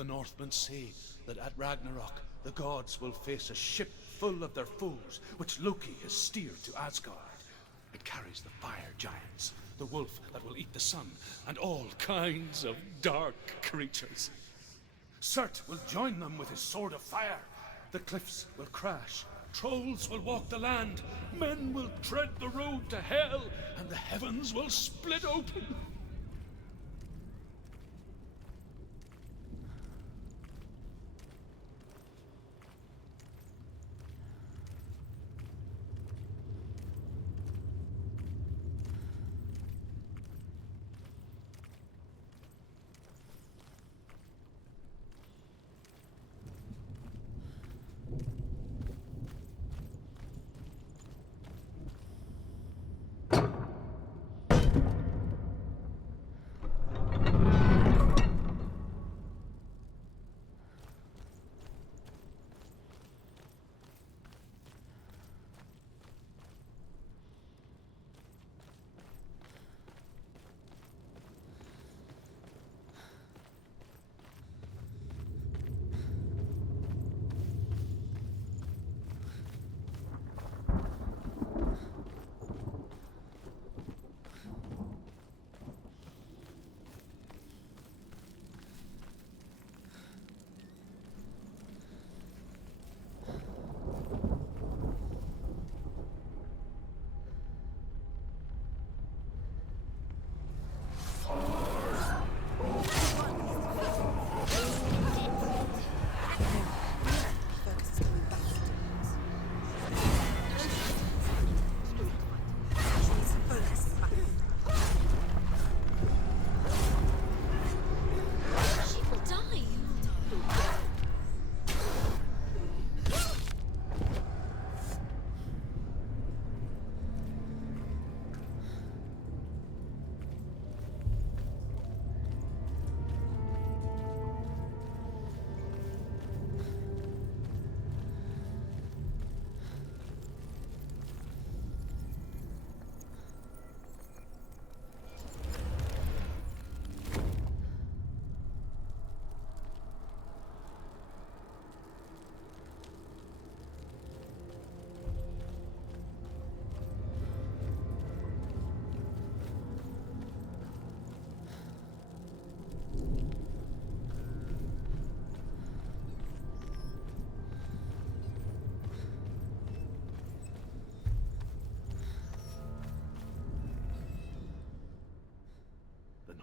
The Northmen say that at Ragnarok, the gods will face a ship full of their foes, which Loki has steered to Asgard. It carries the fire giants, the wolf that will eat the sun, and all kinds of dark creatures. Surt will join them with his sword of fire. The cliffs will crash, trolls will walk the land, men will tread the road to hell, and the heavens will split open.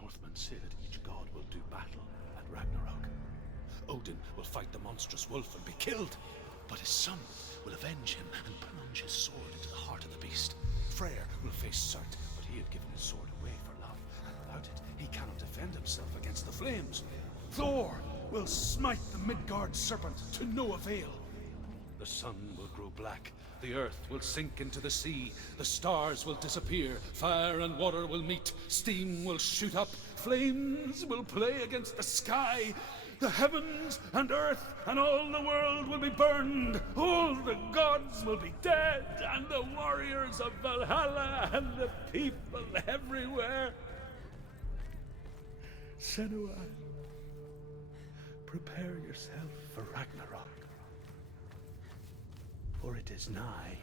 Northmen say that each god will do battle at Ragnarok. Odin will fight the monstrous wolf and be killed, but his son will avenge him and plunge his sword into the heart of the beast. Freyr will face Surt, but he had given his sword away for love, and without it, he cannot defend himself against the flames. Thor will smite the Midgard serpent to no avail. The sun will grow black, the earth will sink into the sea, the stars will disappear, fire and water will meet, steam will shoot up, flames will play against the sky, the heavens and earth and all the world will be burned, all the gods will be dead, and the warriors of Valhalla and the people everywhere. Senua, prepare yourself for Ragnarok, for it is nigh.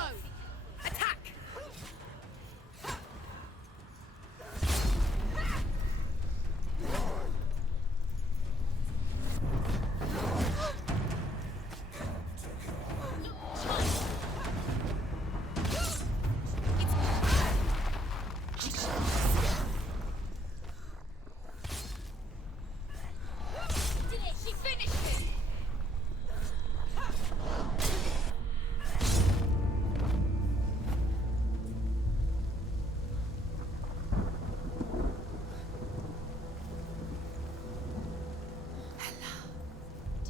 go! Attack! She finished him!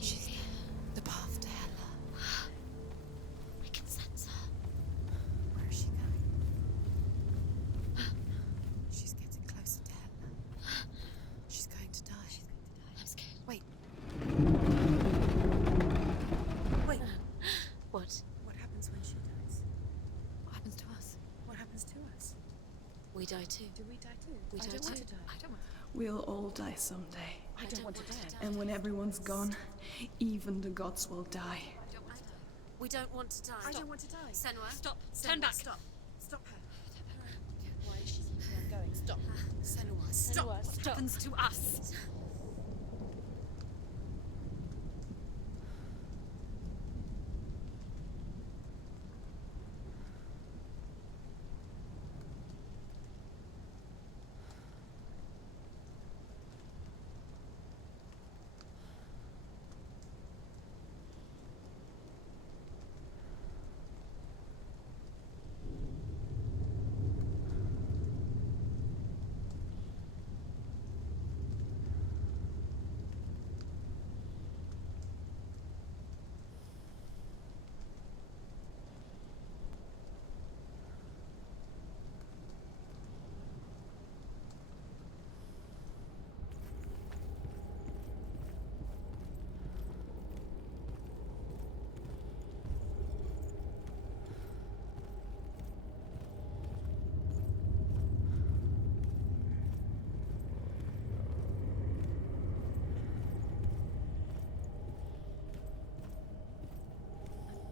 She's the path to Hela. I can sense her. Where is she going? She's getting closer to Hela. She's going to die. I'm scared. Wait. What? What happens when she dies? What happens to us? What happens to us? We die too. Do we die too? We I die don't want too. to die. I don't want to. We'll all die someday. I don't want to die. And when everyone's gone, even the gods will die. We don't want to die. I don't want to die. Senua, stop. Senua, Turn back. Stop. Stop her. Why is she keeping on going? Stop. Senua, stop. Senua, What stop. happens to us?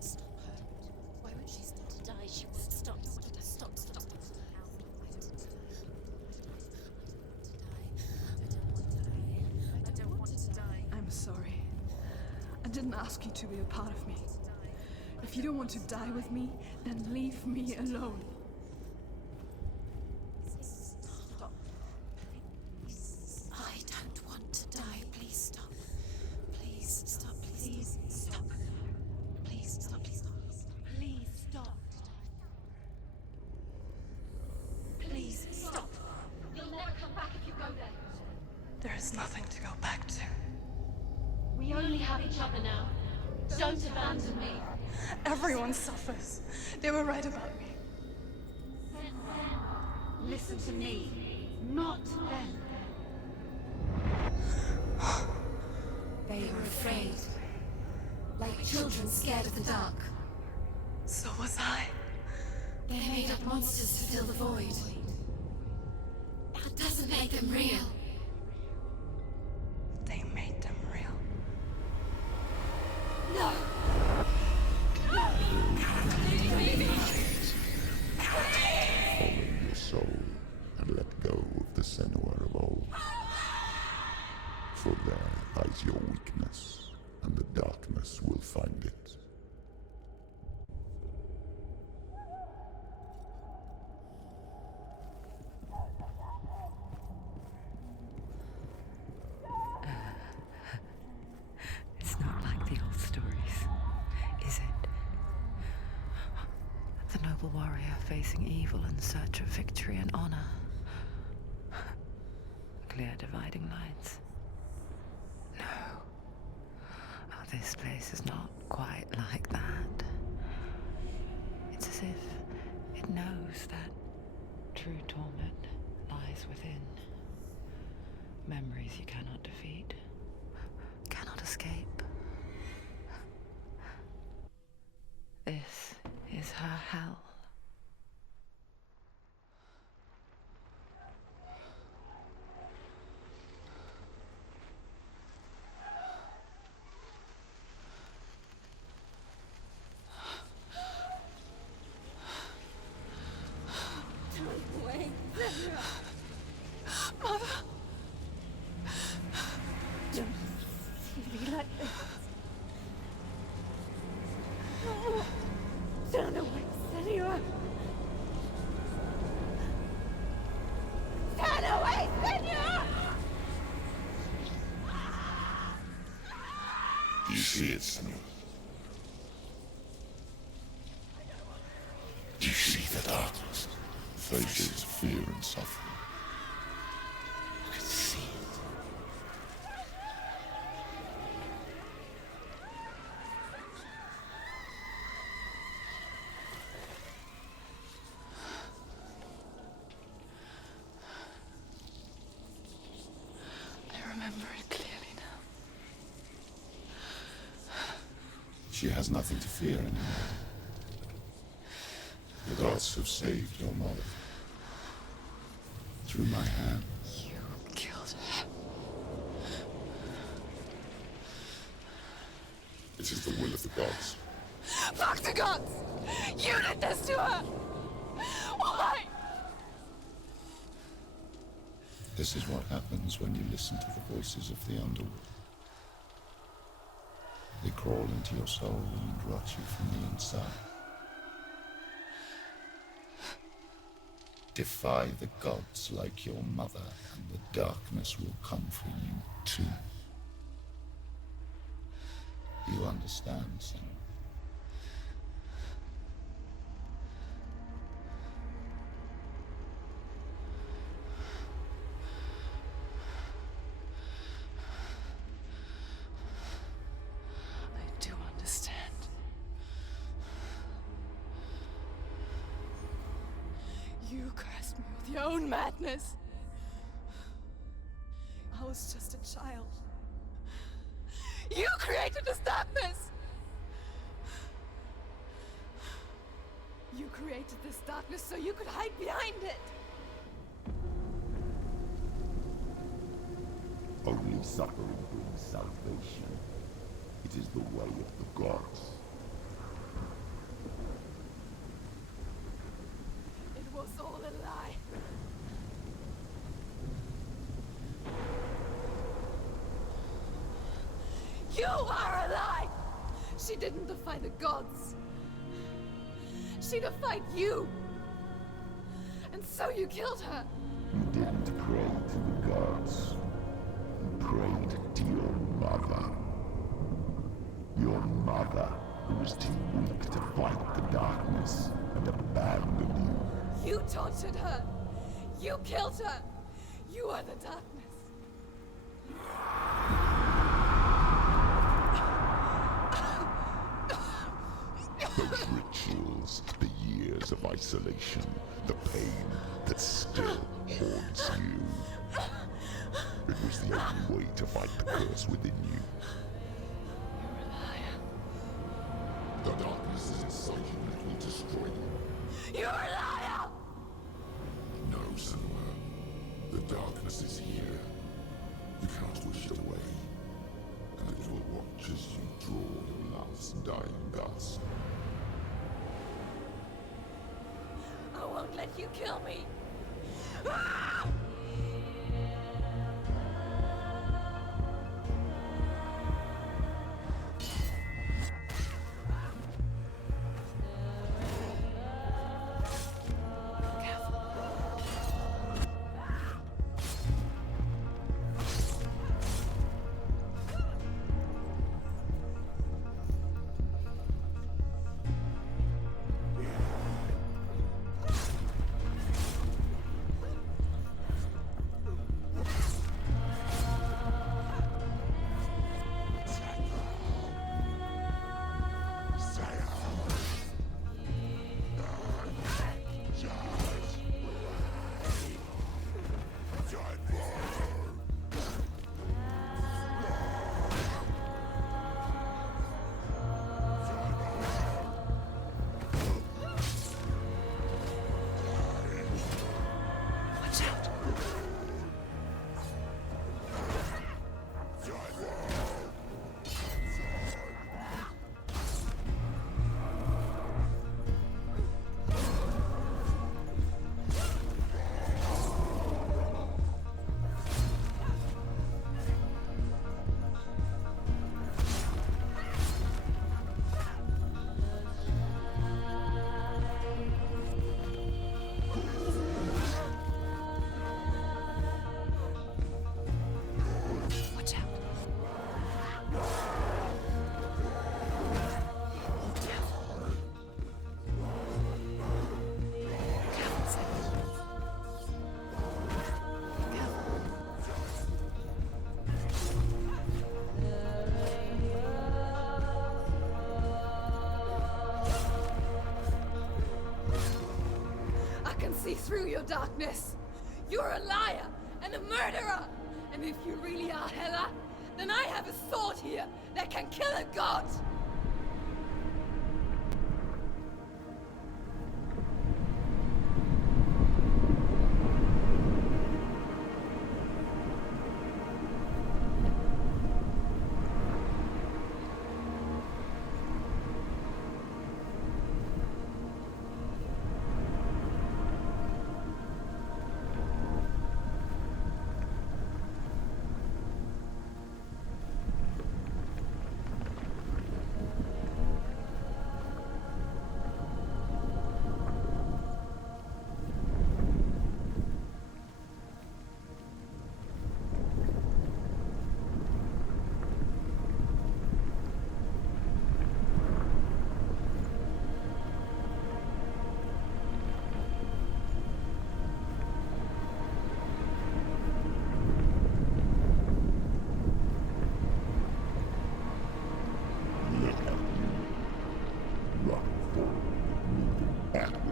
Stop her. Why won't she stop? To die, she won't stop. Stop. Stop. I don't want to die. I'm sorry. I didn't ask you to be a part of me. If you don't want to die with me, then leave me alone. Stop. I don't want to die. Please stop. Please stop. Please stop. Please stop. Please stop. Please stop. Please stop. You'll never come back if you go there. There is nothing to go back to. We only have each other now. Don't abandon me. Everyone suffers. They were right about me. Listen to me, not them. They were afraid. Like children scared of the dark. So was I. They made up monsters to fill the void. That doesn't make them real. They made them real. No! Follow your soul and let go of the Senua of old. For there lies your weakness, and the darkness will find it. It's not like the old stories, is it? The noble warrior facing evil in search of victory and honor. Clear dividing lines. No. Oh, this place is not quite like that. It's as if it knows that true torment lies within. Memories you cannot defeat, cannot escape. This is her hell. see it, Senua? Do you see the darkness? Faces of fear and suffering. I can see it. I remember it clearly now. She has nothing to fear anymore. The gods have saved your mother. Through my hand. You killed her. It is the will of the gods. Fuck the gods! You did this to her! Why? This is what happens when you listen to the voices of the underworld. They crawl into your soul and rot you from the inside. Defy the gods like your mother, and the darkness will come for you too. You understand, Senua? I do understand. You cursed me with your own madness. I was just a child. You created this darkness! You created this darkness so you could hide behind it! Only suffering brings salvation. It is the way of the gods. It was all a lie. You are a lie! She didn't defy the gods. She defied you. And so you killed her. You didn't pray to the gods. You prayed to your mother. Your mother, who was too weak to fight the darkness and abandoned you. You tortured her. You killed her. You are the darkness. Those rituals, the years of isolation, the pain that still haunts you. It was the only way to fight the curse within you. You're a liar. The darkness is inside you and it will destroy you. You're a liar! No, Senua. The darkness is here. You cannot wish it away. And it will watch as you draw your last dying gasp. I won't let you kill me. see through your darkness. You're a liar and a murderer. And if you really are Hela, then I have a sword here that can kill a god.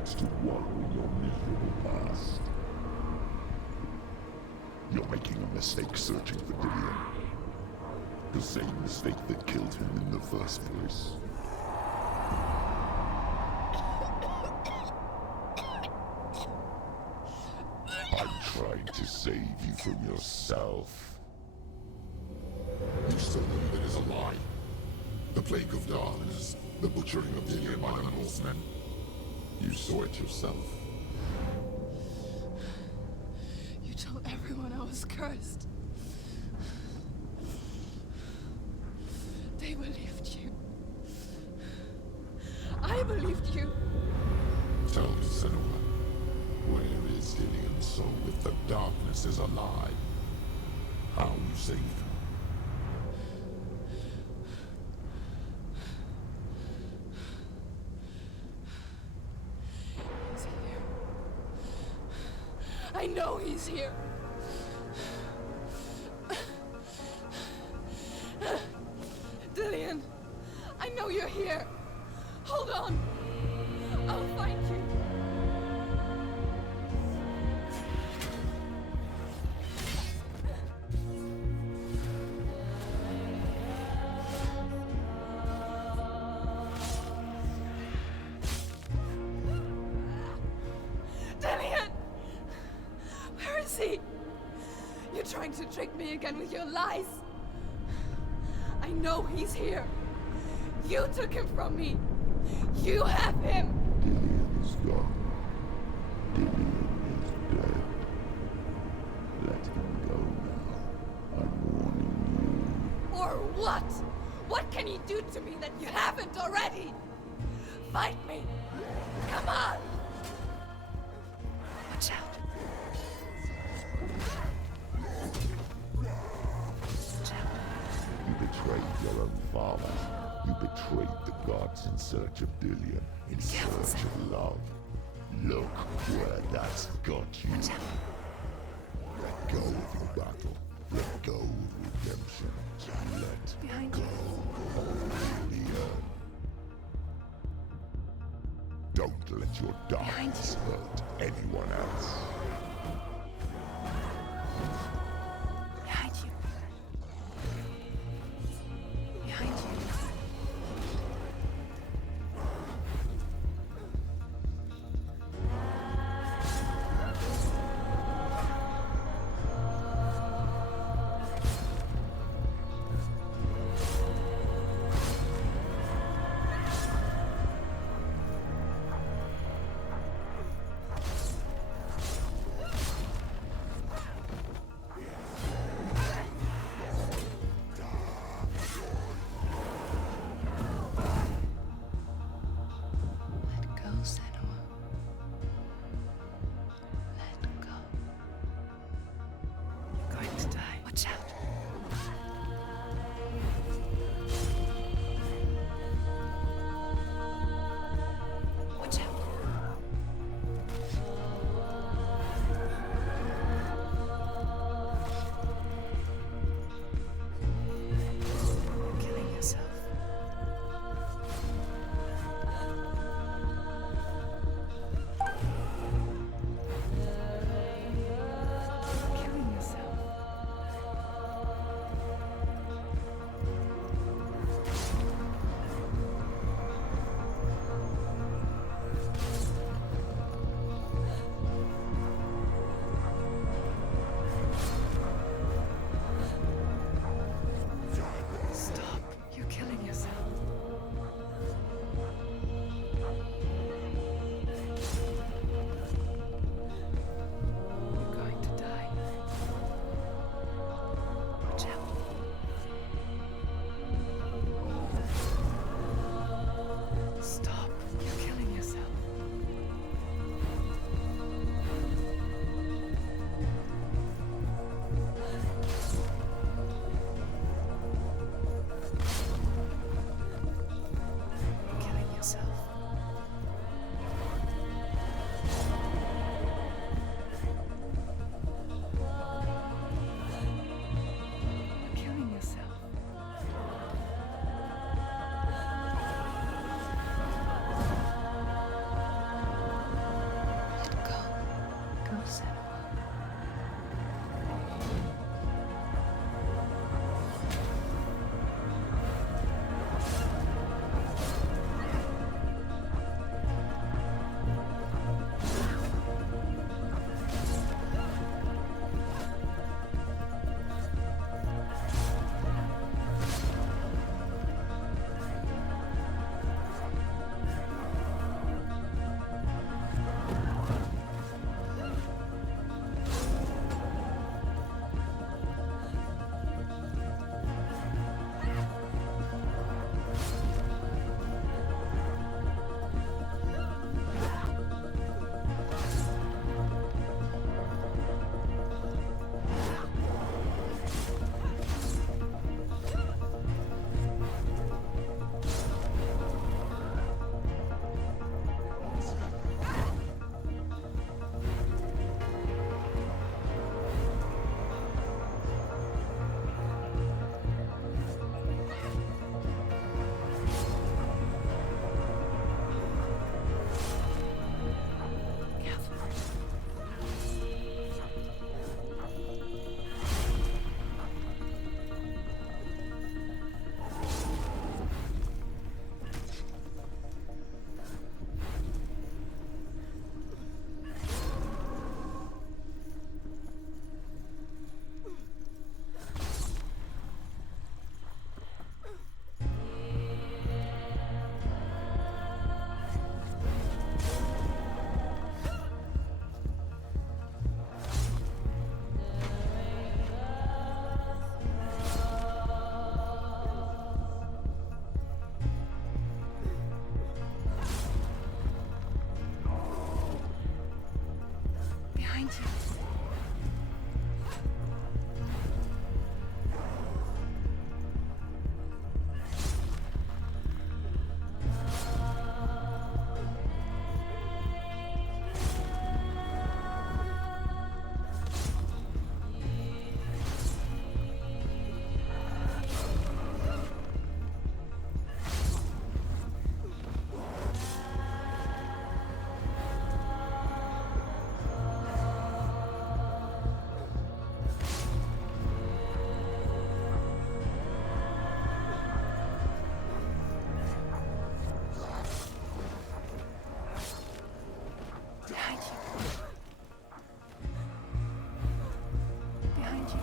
To wallow in your miserable past. You're making a mistake searching for Dillion. The same mistake that killed him in the first place. I'm trying to save you from yourself. You still believe it is a lie? The plague of darkness, the butchering of Dillion by the Northmen. You saw it yourself. You told everyone I was cursed. They believed you. I believed you. Tell me, Senua, where is Dillion's soul if the darkness is alive? How you saved him? I know he's here. Dillion, I know you're here. Hold on. I'll find you. Dillion! Where is he? You're trying to trick me again with your lies. I know he's here. You took him from me. You have him. Dillion is gone. Dillion is dead. Let him go now. I'm warning you. Or what? What can you do to me that you haven't already? Fight me! Come on! Watch out. You betrayed your own father. You betrayed the gods in search of Dillion, in search of love. Look where that's got you. Let go of your battle. Let go of redemption. Let go of Dillion. Don't let your darkness hurt anyone else. Behind you. Behind you. Behind you. Behind you. Behind you.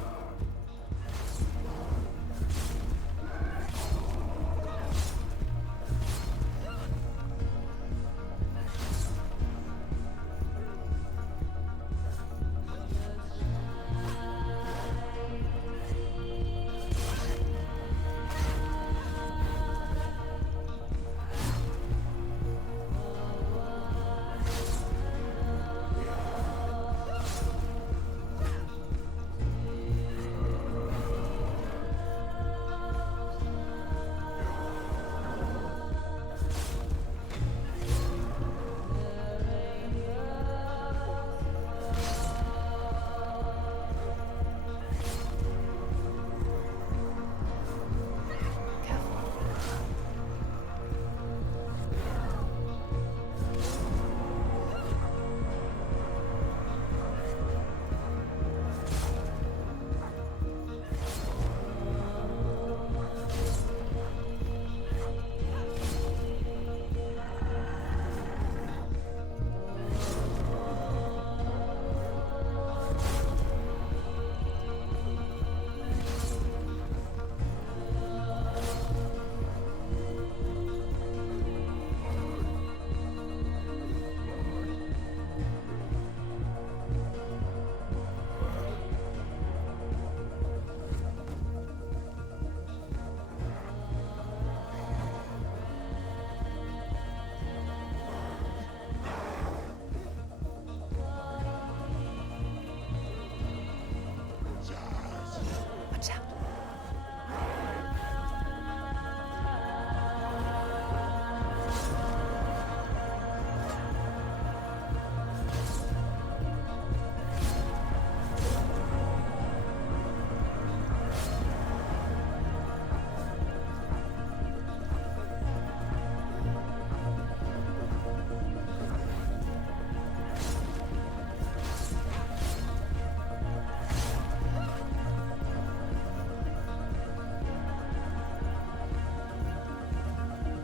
Watch out.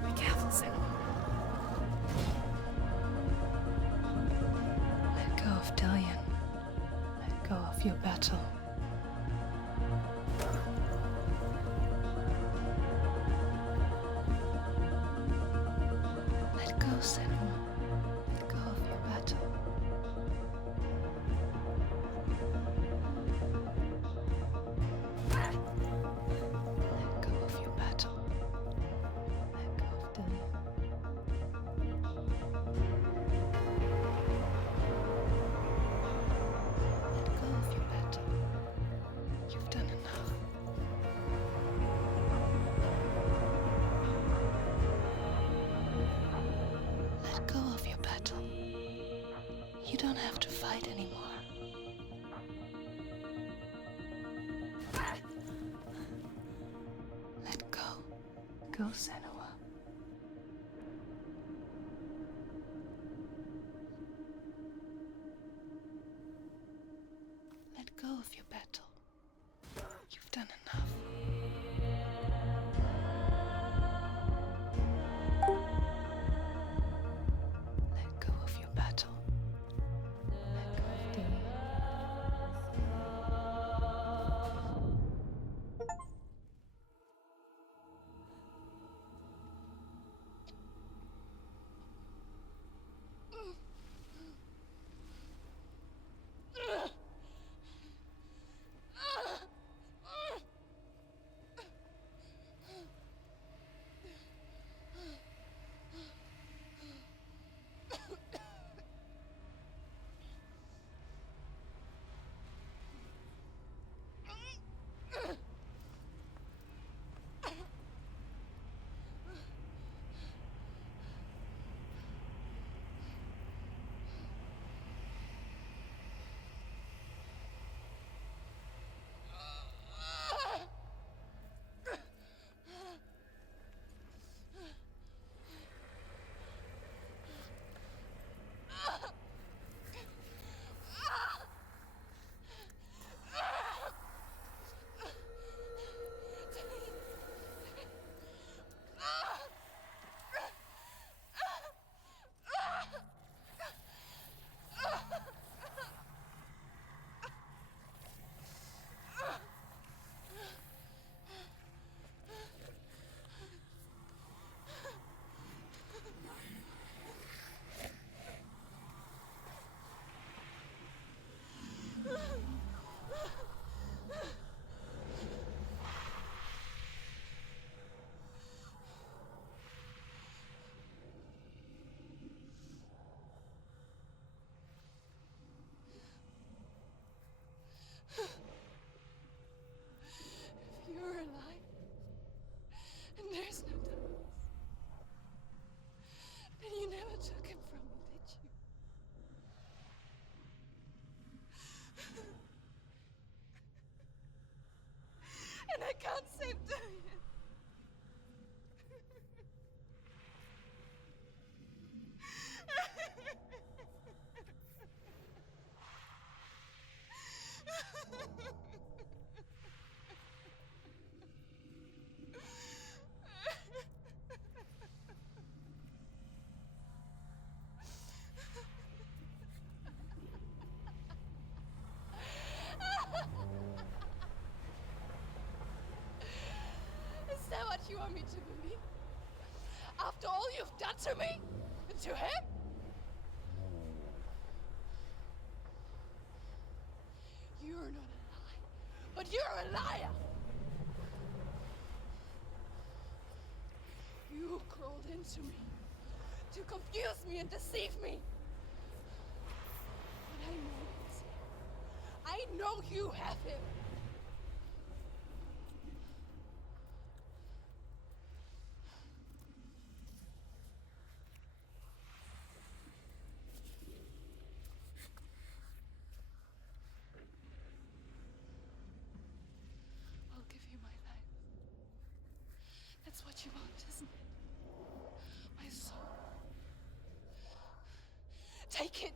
Be careful, Senua. Let go of Dillion. Let go of your battle. Let go, Senua. Let go of your battle. Let go of your battle. Let go of Dillion. Let go of your battle. You've done enough. Let go of your battle. You don't have to fight anymore. Let go. Go, Senua. Let go of your battle. You've done enough. Let go of your battle. Let go of Dillion. can't save Darian. Is that what you want me to believe? After all you've done to me? And to him? You're not a lie, but you're a liar! You crawled into me to confuse me and deceive me. But I know it's him. I know you have him. I'll give you my life. That's what you want, isn't it? My soul. Take it.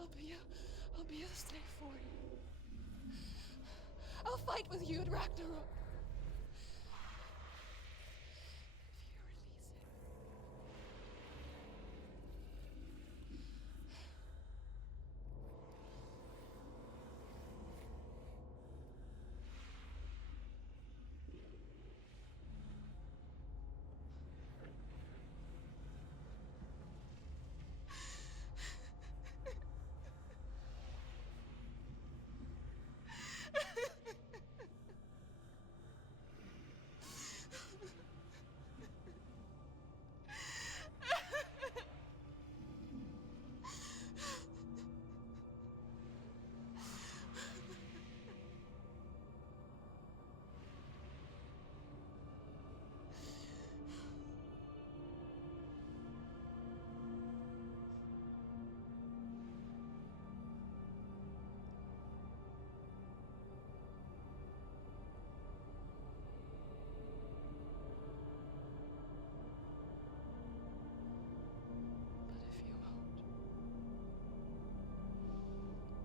I'll be a slave for you. I'll fight with you at Ragnarok. If you release him. But if you won't,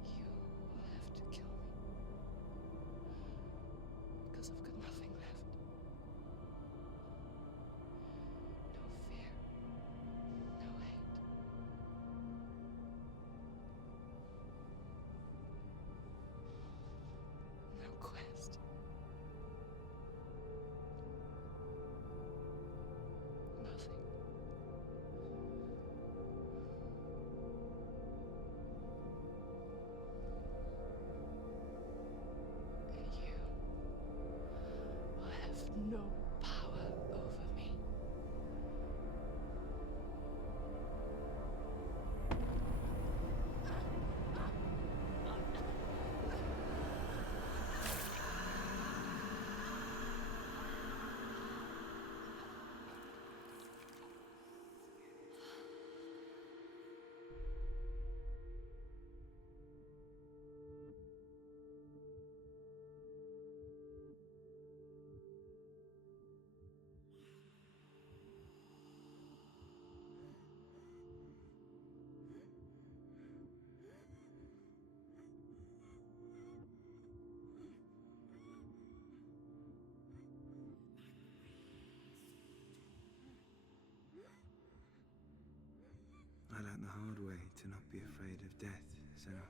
you will have to kill me. Because I've got nothing left. No fear. No hate. No quest. Nothing. And you will have no power over me. I learned the hard way to not be afraid of death, Senua.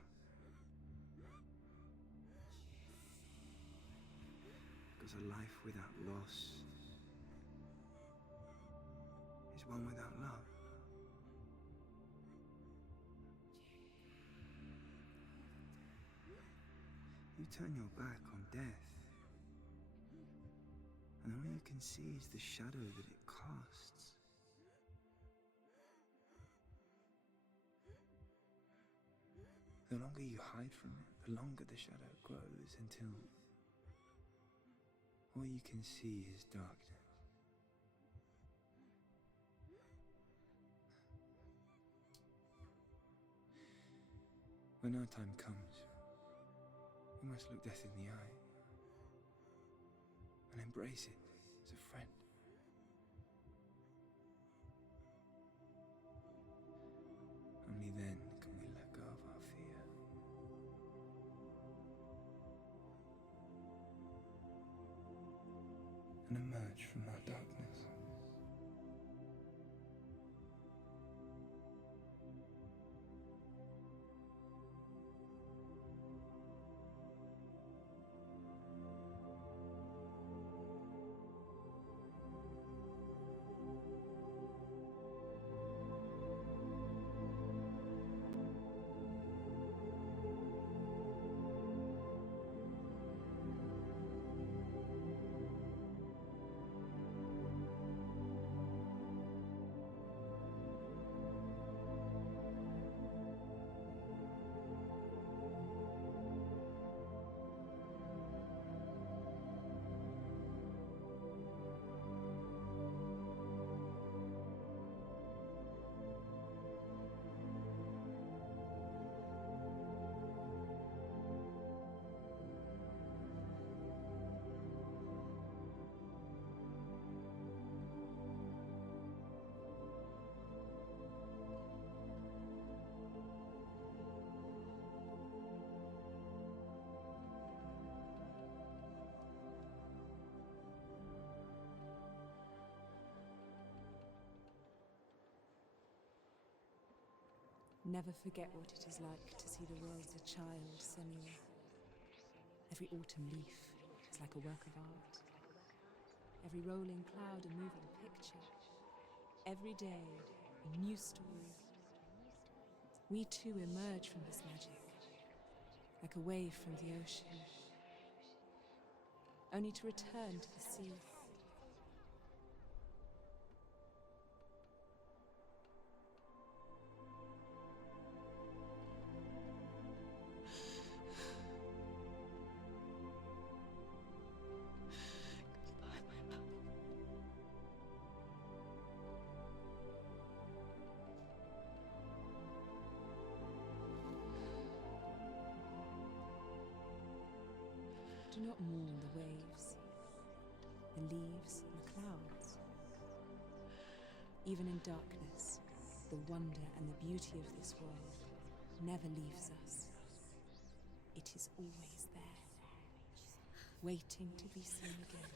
Because a life without loss is one without love. You turn your back on death, and all you can see is the shadow that it casts. The longer you hide from it, the longer the shadow grows until all you can see is darkness. When our time comes, Almost look death in the eye and embrace it as a friend. Only then can we let go of our fear. And emerge from that darkness. Never forget what it is like to see the world as a child, Senua. Every autumn leaf is like a work of art. Every rolling cloud a moving picture. Every day a new story. We too emerge from this magic, like a wave from the ocean, only to return to the sea. Do not mourn the waves, the leaves, and the clouds. Even in darkness, the wonder and the beauty of this world never leaves us. It is always there, waiting to be seen again.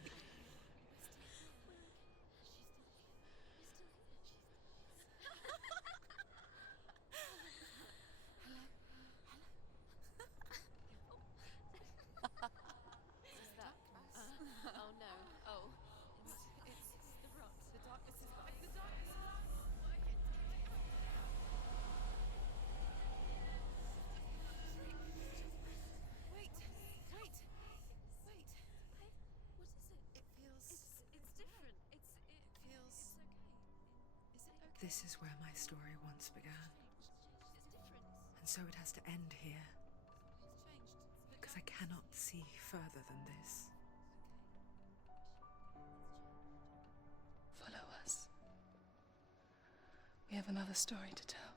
Oh no. Oh. It's the rot. The darkness is back. The darkness is back. Wait. Wait. Wait. What is it? It feels... It's different. It feels... It's okay. Is it okay? This is where my story once began. It's different. And so it has to end here. It's changed. Because I cannot see further than this. Follow us. We have another story to tell.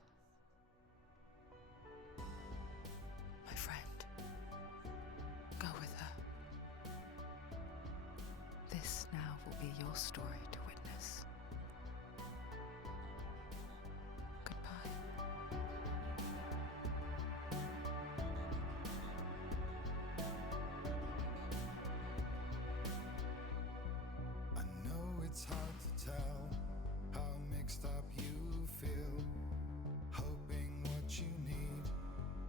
My friend, go with her. This now will be your story to witness. Goodbye. I know it's hard to tell how mixed up you feel, hoping what you need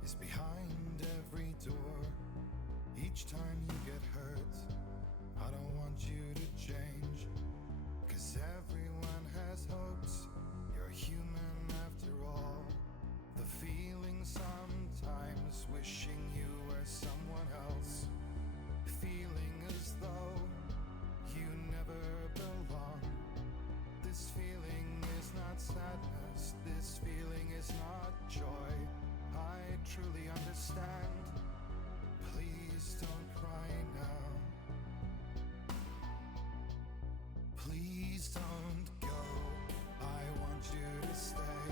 is behind every door. Each time you get hurt, I don't want you to change, 'cause everyone has hopes. You're human after all. The feeling sometimes wishing you were someone else, feeling as though you never belong. This feeling is not sadness, this feeling is not joy. I truly understand. Please don't cry now. Please don't go. I want you to stay.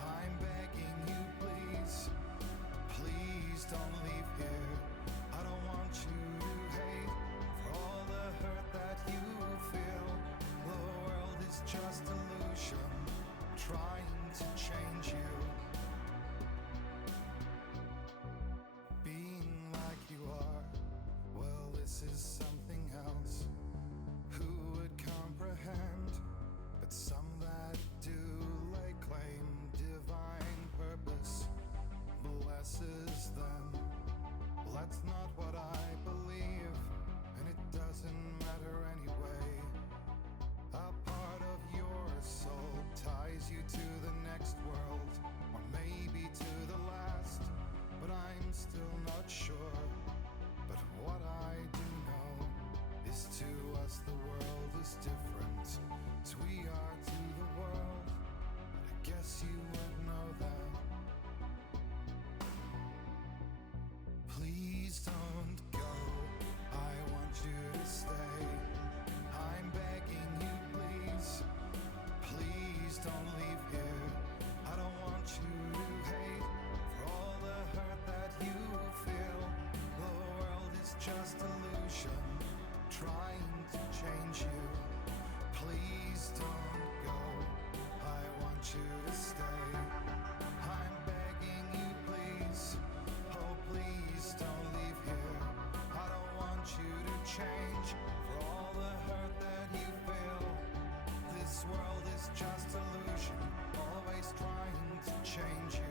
I'm begging you, please. Please don't leave here. just illusion, trying to change you. Please don't go, I want you to stay. I'm begging you, please, oh please don't leave here. I don't want you to change for all the hurt that you feel. This world is just illusion, always trying to change you.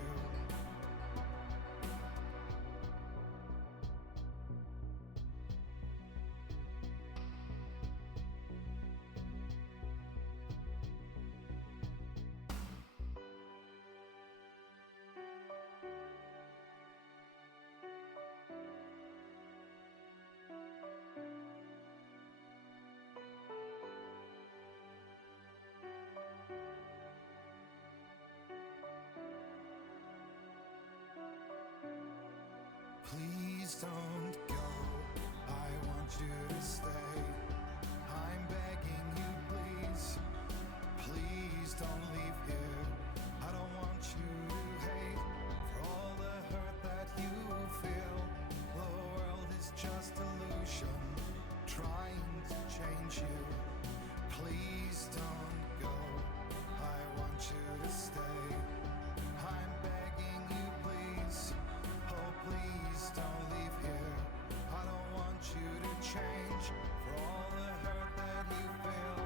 Please don't go, I want you to stay. I'm begging you, please, please don't leave here. I don't want you to hate for all the hurt that you feel. The world is just illusion, trying to change you. Please don't go, I want you to stay. I'm begging you, please, oh please don't leave here. I don't want you to change for all the hurt that you feel.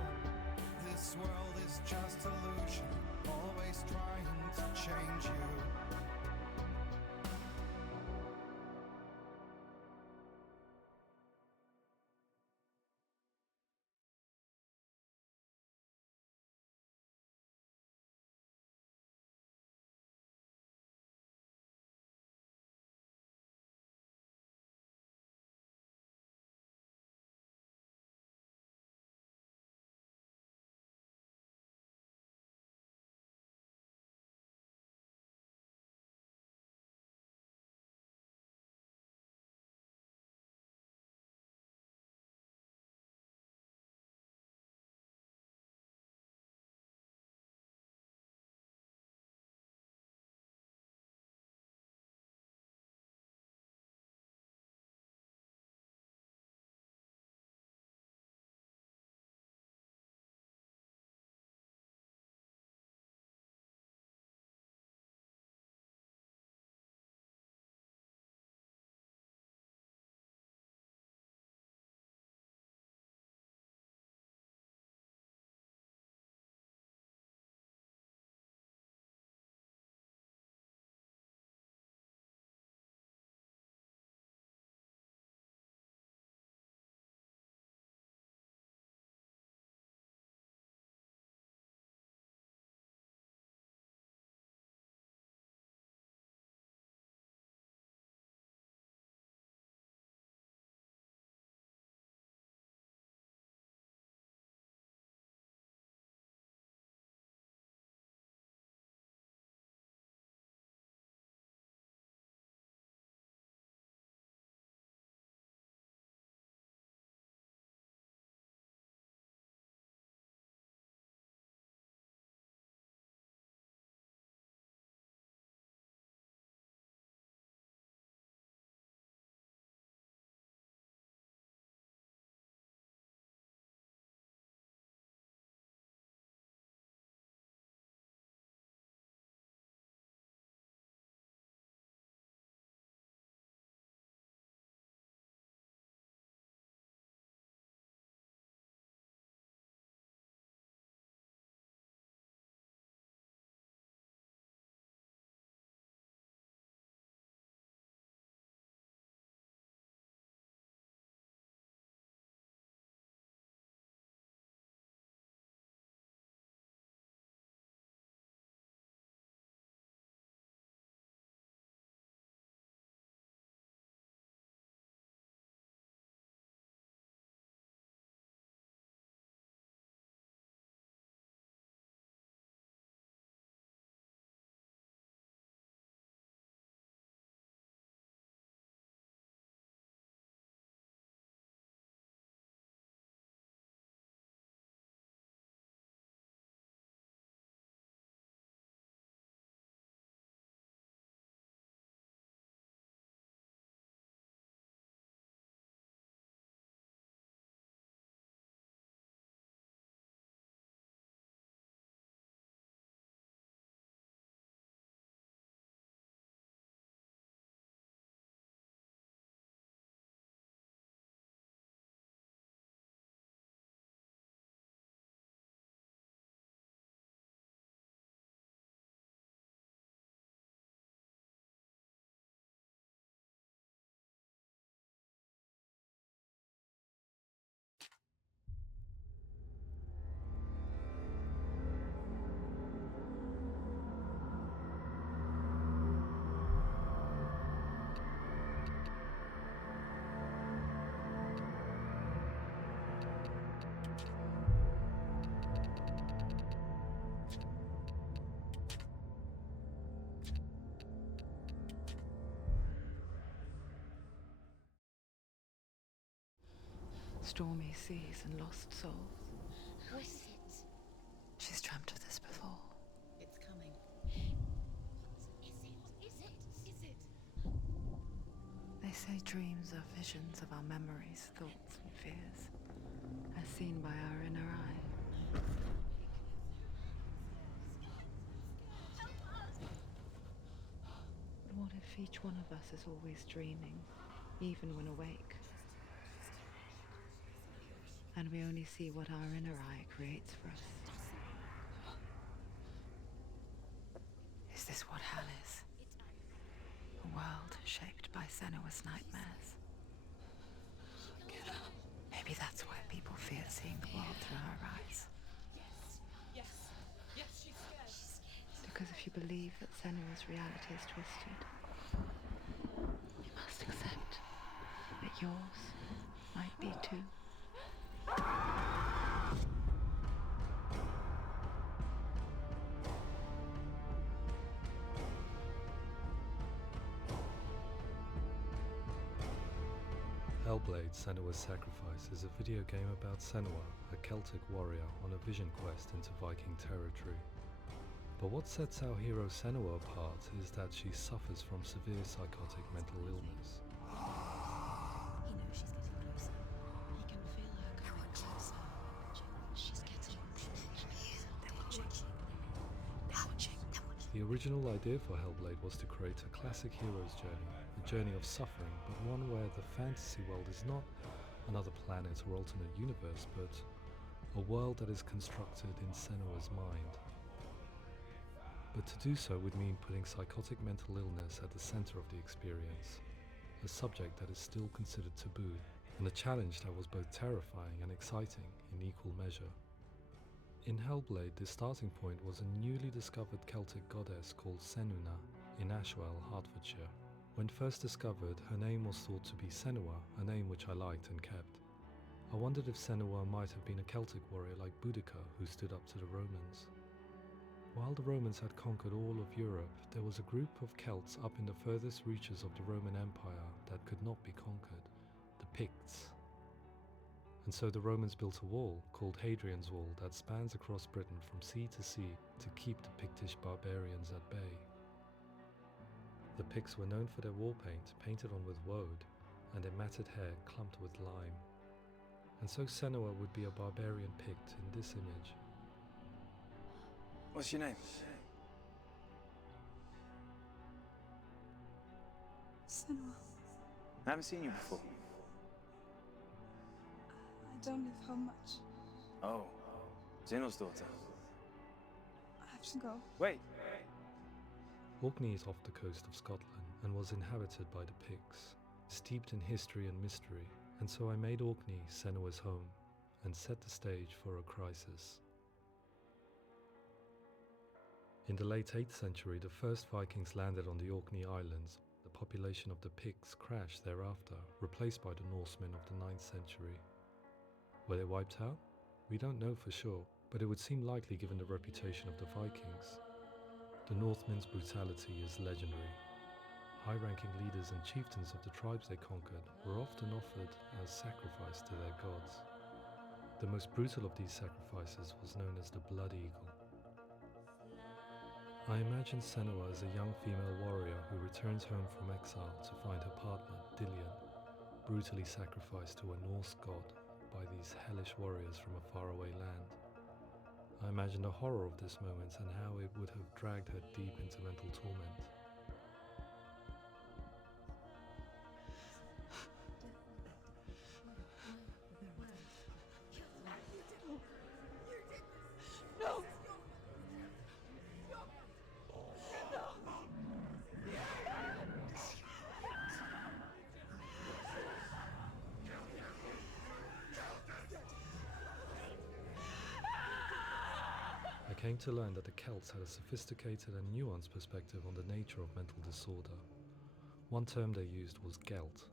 This world is just illusion, always trying to change you. Stormy seas and lost souls. Who is it? She's dreamt of this before. It's coming. Is it? They say dreams are visions of our memories, thoughts, and fears, as seen by our inner eye. But what if each one of us is always dreaming, even when awake? And we only see what our inner eye creates for us. Is this what hell is? A world shaped by Senua's nightmares. Maybe that's why people fear seeing the world through her eyes. Yes, she's scared. Because if you believe that Senua's reality is twisted, you must accept that yours might be too. Hellblade: Senua's Sacrifice is a video game about Senua, a Celtic warrior on a vision quest into Viking territory. But what sets our hero Senua apart is that she suffers from severe psychotic mental illness. He knows she's getting closer. He can feel her coming closer. She's getting closer. They're watching. The original idea for Hellblade was to create a classic hero's journey, a journey of suffering, but one where the fantasy world is not another planet or alternate universe, but a world that is constructed in Senua's mind. But to do so would mean putting psychotic mental illness at the center of the experience, a subject that is still considered taboo, and a challenge that was both terrifying and exciting in equal measure. In Hellblade, the starting point was a newly discovered Celtic goddess called Senua in Ashwell, Hertfordshire. When first discovered, her name was thought to be Senua, a name which I liked and kept. I wondered if Senua might have been a Celtic warrior like Boudica who stood up to the Romans. While the Romans had conquered all of Europe, there was a group of Celts up in the furthest reaches of the Roman Empire that could not be conquered, the Picts. And so the Romans built a wall, called Hadrian's Wall, that spans across Britain from sea to sea to keep the Pictish barbarians at bay. The Picts were known for their war paint, painted on with woad, and their matted hair clumped with lime. And so Senua would be a barbarian Pict in this image. What's your name? Senua. I haven't seen you before. I don't leave home much. Oh, Zeno's daughter. I have to go. Wait. Orkney is off the coast of Scotland and was inhabited by the Picts, steeped in history and mystery, and so I made Orkney Senua's home and set the stage for a crisis. In the late 8th century, the first Vikings landed on the Orkney Islands. The population of the Picts crashed thereafter, replaced by the Norsemen of the 9th century. Were they wiped out? We don't know for sure, but it would seem likely given the reputation of the Vikings. The Northmen's brutality is legendary. High-ranking leaders and chieftains of the tribes they conquered were often offered as sacrifice to their gods. The most brutal of these sacrifices was known as the Blood Eagle. I imagine Senua as a young female warrior who returns home from exile to find her partner, Dillion, brutally sacrificed to a Norse god by these hellish warriors from a faraway land. I imagine the horror of this moment and how it would have dragged her deep into mental torment. No! I came to learn that the Celts had a sophisticated and nuanced perspective on the nature of mental disorder. One term they used was Gelt.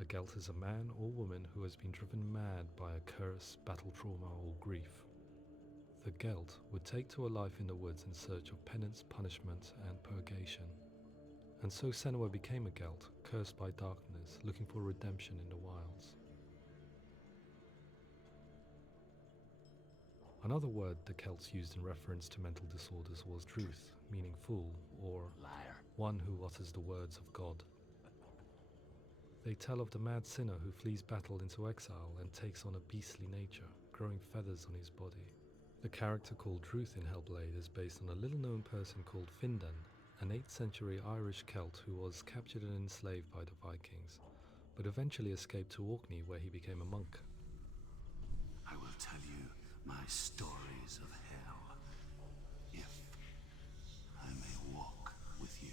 A Gelt is a man or woman who has been driven mad by a curse, battle trauma, or grief. The Gelt would take to a life in the woods in search of penance, punishment, and purgation. And so Senua became a Gelt, cursed by darkness, looking for redemption in the wilds. Another word the Celts used in reference to mental disorders was truth, meaning fool, or liar, one who utters the words of God. They tell of the mad sinner who flees battle into exile and takes on a beastly nature, growing feathers on his body. The character called Truth in Hellblade is based on a little-known person called Findan, an 8th century Irish Celt who was captured and enslaved by the Vikings, but eventually escaped to Orkney where he became a monk. I will tell you my stories of hell, if I may walk with you.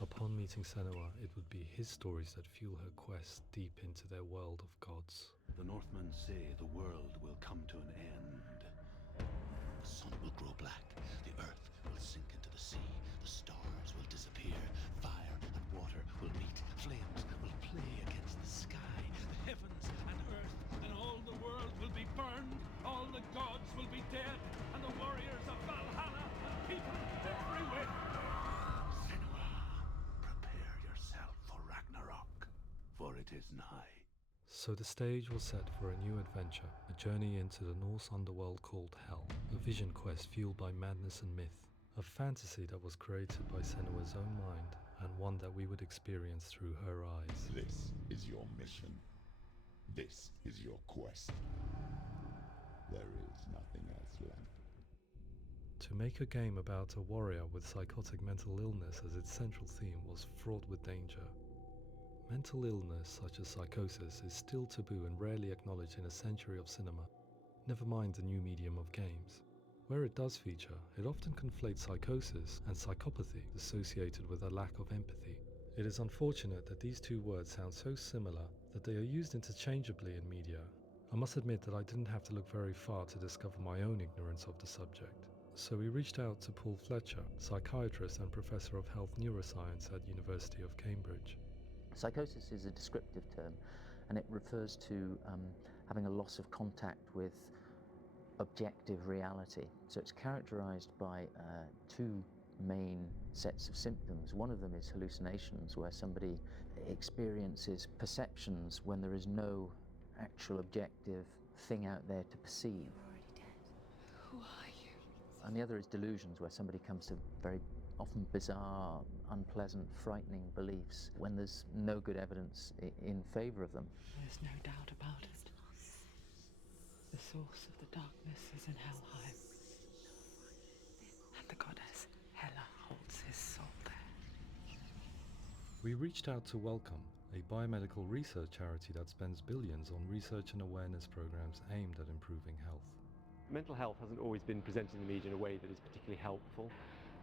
Upon meeting Senua, it would be his stories that fuel her quest deep into their world of gods. The Northmen say the world will come to an end. The sun will grow black, the earth will sink into the sea, the stars will disappear, fire and water will meet, flames will play against the sky, the heavens and earth and all the world will be burned, all the gods will be dead, and the warriors of Valhalla and people everywhere. Senua, prepare yourself for Ragnarok, for it is nigh. So the stage was set for a new adventure, a journey into the Norse underworld called Hell, a vision quest fueled by madness and myth, a fantasy that was created by Senua's own mind, and one that we would experience through her eyes. This is your mission. This is your quest. There is nothing else left. To make a game about a warrior with psychotic mental illness as its central theme was fraught with danger. Mental illness, such as psychosis, is still taboo and rarely acknowledged in a century of cinema, never mind the new medium of games. Where it does feature, it often conflates psychosis and psychopathy, associated with a lack of empathy. It is unfortunate that these two words sound so similar that they are used interchangeably in media. I must admit that I didn't have to look very far to discover my own ignorance of the subject. So we reached out to Paul Fletcher, psychiatrist and professor of health neuroscience at University of Cambridge. Psychosis is a descriptive term, and it refers to having a loss of contact with objective reality. So it's characterized by two main sets of symptoms. One of them is hallucinations, where somebody experiences perceptions when there is no actual objective thing out there to perceive. You're already dead. Who are you? And the other is delusions, where somebody comes to very often bizarre, unpleasant, frightening beliefs when there's no good evidence in favor of them. There's no doubt about it. The source of the darkness is in Helheim. And the goddess Hela holds his soul there. We reached out to Welcome, a biomedical research charity that spends billions on research and awareness programs aimed at improving health. Mental health hasn't always been presented in the media in a way that is particularly helpful.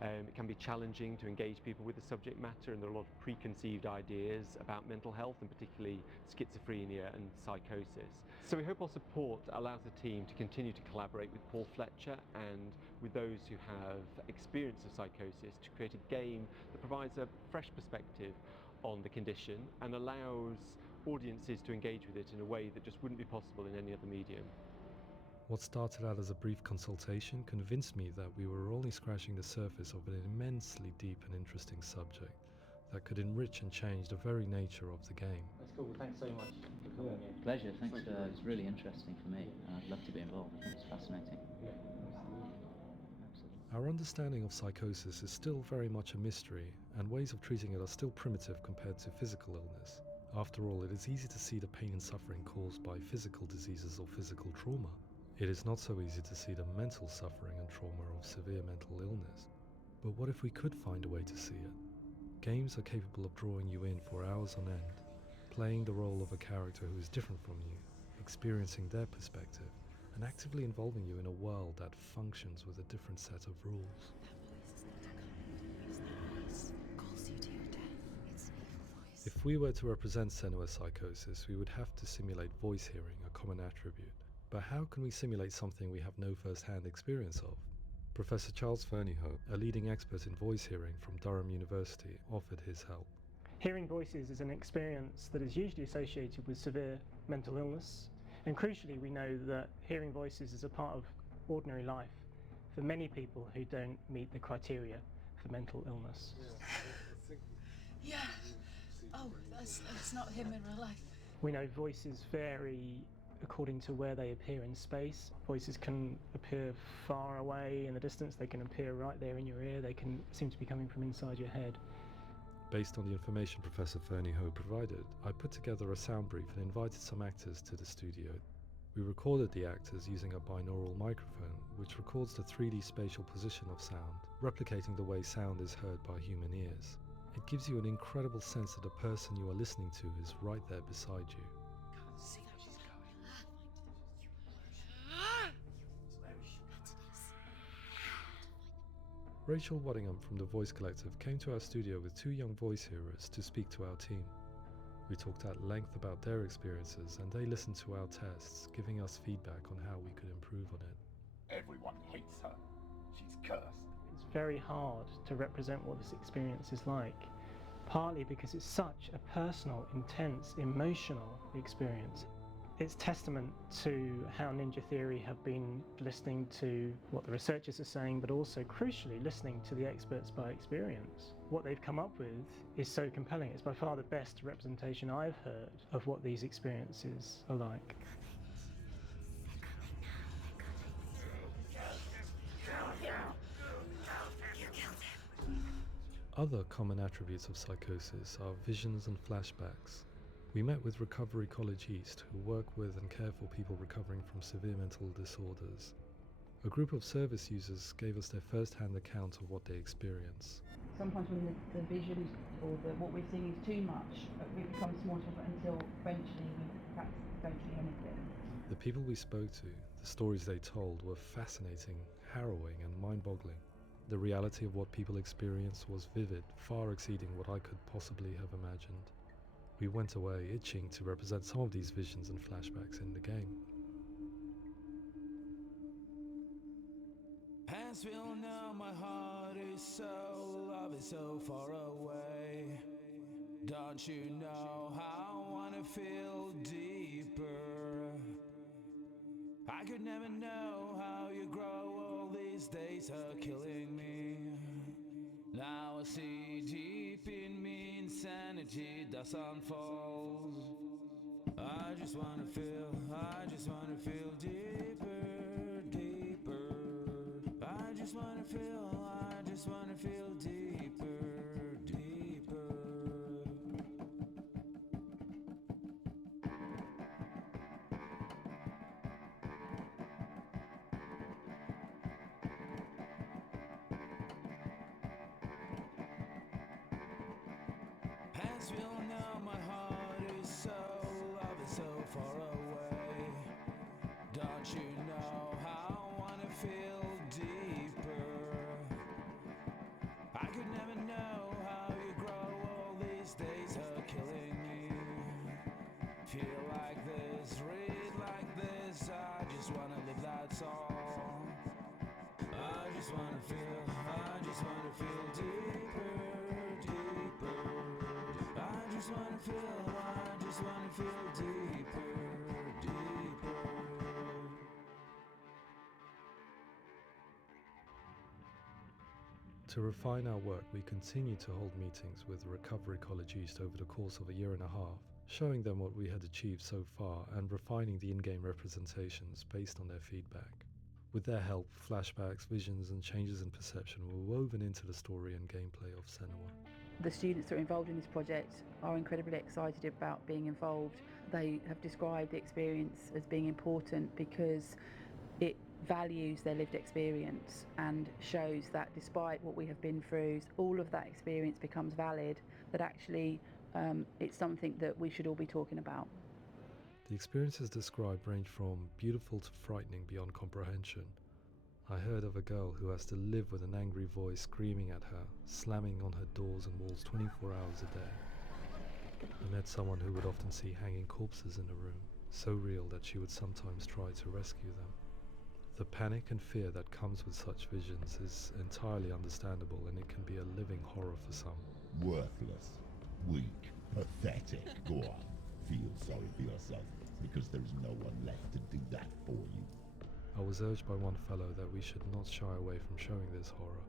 It can be challenging to engage people with the subject matter, and there are a lot of preconceived ideas about mental health, and particularly schizophrenia and psychosis. So we hope our support allows the team to continue to collaborate with Paul Fletcher and with those who have experience of psychosis to create a game that provides a fresh perspective on the condition and allows audiences to engage with it in a way that just wouldn't be possible in any other medium. What started out as a brief consultation convinced me that we were only scratching the surface of an immensely deep and interesting subject that could enrich and change the very nature of the game. That's cool. Thanks so much for coming in. Pleasure, thanks. It's really interesting for me, and I'd love to be involved. I think it's fascinating. Our understanding of psychosis is still very much a mystery, and ways of treating it are still primitive compared to physical illness. After all, it is easy to see the pain and suffering caused by physical diseases or physical trauma. It is not so easy to see the mental suffering and trauma of severe mental illness. But what if we could find a way to see it? Games are capable of drawing you in for hours on end, playing the role of a character who is different from you, experiencing their perspective, and actively involving you in a world that functions with a different set of rules. If we were to represent Senua's psychosis, we would have to simulate voice hearing, a common attribute. But how can we simulate something we have no first-hand experience of? Professor Charles Fernyhough, a leading expert in voice hearing from Durham University, offered his help. Hearing voices is an experience that is usually associated with severe mental illness, and crucially we know that hearing voices is a part of ordinary life for many people who don't meet the criteria for mental illness. Yeah. Oh, that's not him in real life. We know voices vary according to where they appear in space. Voices can appear far away in the distance, they can appear right there in your ear, they can seem to be coming from inside your head. Based on the information Professor Fernie Ho provided, I put together a sound brief and invited some actors to the studio. We recorded the actors using a binaural microphone, which records the 3D spatial position of sound, replicating the way sound is heard by human ears. It gives you an incredible sense that the person you are listening to is right there beside you. See where she's going. Rachel Waddingham from the Voice Collective came to our studio with 2 young voice hearers to speak to our team. We talked at length about their experiences and they listened to our tests, giving us feedback on how we could improve on it. Everyone hates her. She's cursed. It's very hard to represent what this experience is like, partly because it's such a personal, intense, emotional experience. It's testament to how Ninja Theory have been listening to what the researchers are saying, but also crucially listening to the experts by experience. What they've come up with is so compelling. It's by far the best representation I've heard of what these experiences are like. Other common attributes of psychosis are visions and flashbacks. We met with Recovery College East, who work with and care for people recovering from severe mental disorders. A group of service users gave us their first-hand account of what they experience. Sometimes when the visions or what we're seeing is too much, it becomes more difficult until eventually we practice don't see anything. The people we spoke to, the stories they told, were fascinating, harrowing and mind-boggling. The reality of what people experienced was vivid, far exceeding what I could possibly have imagined. We went away itching to represent some of these visions and flashbacks in the game. As we all know, my heart is so, love is so far away. Don't you know how I wanna feel deeper? I could never know how you grow, all these days are killing me. Now I see deep in me insanity does unfold. I just wanna feel deeper, deeper. I just wanna feel deeper, deeper. As we all know, my heart is so, love is so far away. Don't you know how I wanna feel deeper? I could never know how you grow, all these days are killing me. Feel like this, read like this, I just wanna live, that's all. I just wanna feel deeper, deeper. I just wanna feel deeper, deeper. To refine our work, we continue to hold meetings with Recovery College East over the course of a year and a half, showing them what we had achieved so far and refining the in-game representations based on their feedback. With their help, flashbacks, visions and changes in perception were woven into the story and gameplay of Senua. The students that are involved in this project are incredibly excited about being involved. They have described the experience as being important because it values their lived experience and shows that despite what we have been through, all of that experience becomes valid, that actually it's something that we should all be talking about. The experiences described range from beautiful to frightening beyond comprehension. I heard of a girl who has to live with an angry voice screaming at her, slamming on her doors and walls 24 hours a day. I met someone who would often see hanging corpses in a room, so real that she would sometimes try to rescue them. The panic and fear that comes with such visions is entirely understandable, and it can be a living horror for some. Worthless, weak, pathetic. Go on, feel sorry for yourself, because there is no one left to do that for you. I was urged by one fellow that we should not shy away from showing this horror,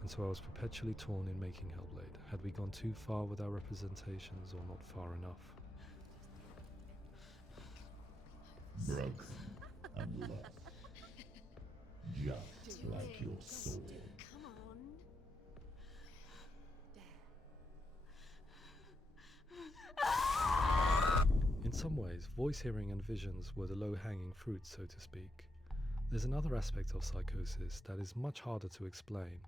and so I was perpetually torn in making Hellblade. Had we gone too far with our representations or not far enough? broken, and lost. Just like your sword. Come on. In some ways, voice hearing and visions were the low-hanging fruit, so to speak. There's another aspect of psychosis that is much harder to explain,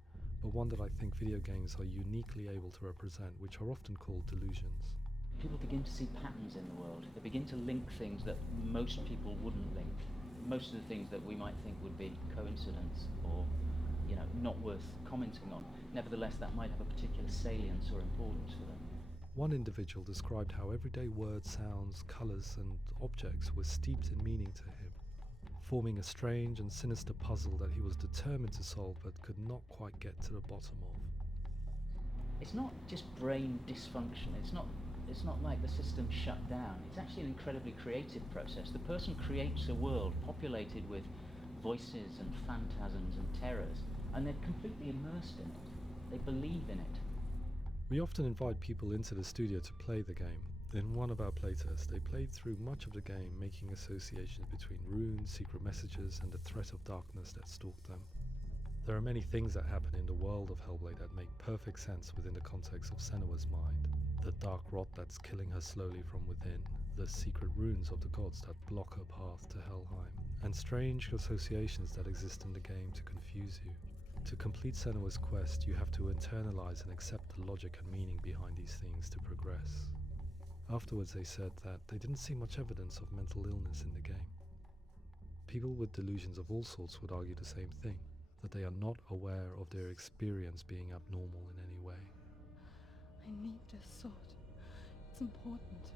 but one that I think video games are uniquely able to represent, which are often called delusions. People begin to see patterns in the world. They begin to link things that most people wouldn't link. Most of the things that we might think would be coincidence or, not worth commenting on. Nevertheless, that might have a particular salience or importance for them. One individual described how everyday words, sounds, colours and objects were steeped in meaning to him, forming a strange and sinister puzzle that he was determined to solve but could not quite get to the bottom of. It's not just brain dysfunction. It's not like the system shut down. It's actually an incredibly creative process. The person creates a world populated with voices and phantasms and terrors, and they're completely immersed in it. They believe in it. We often invite people into the studio to play the game. In one of our playtests, they played through much of the game, making associations between runes, secret messages, and the threat of darkness that stalked them. There are many things that happen in the world of Hellblade that make perfect sense within the context of Senua's mind. The dark rot that's killing her slowly from within, the secret runes of the gods that block her path to Helheim, and strange associations that exist in the game to confuse you. To complete Senua's quest, you have to internalize and accept the logic and meaning behind these things to progress. Afterwards, they said that they didn't see much evidence of mental illness in the game. People with delusions of all sorts would argue the same thing, that they are not aware of their experience being abnormal in any way. I need this sword. It's important.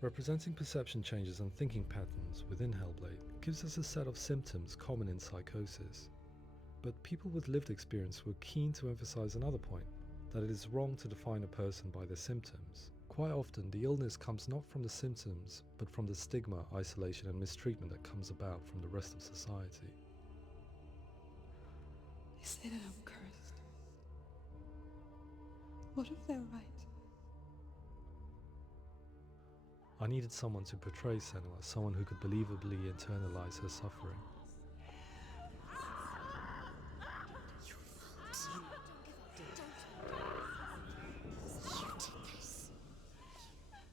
Representing perception changes and thinking patterns within Hellblade gives us a set of symptoms common in psychosis. But people with lived experience were keen to emphasize another point, that it is wrong to define a person by their symptoms. Quite often, the illness comes not from the symptoms, but from the stigma, isolation, and mistreatment that comes about from the rest of society. They say that I'm cursed. What if they're right? I needed someone to portray Senua, someone who could believably internalize her suffering.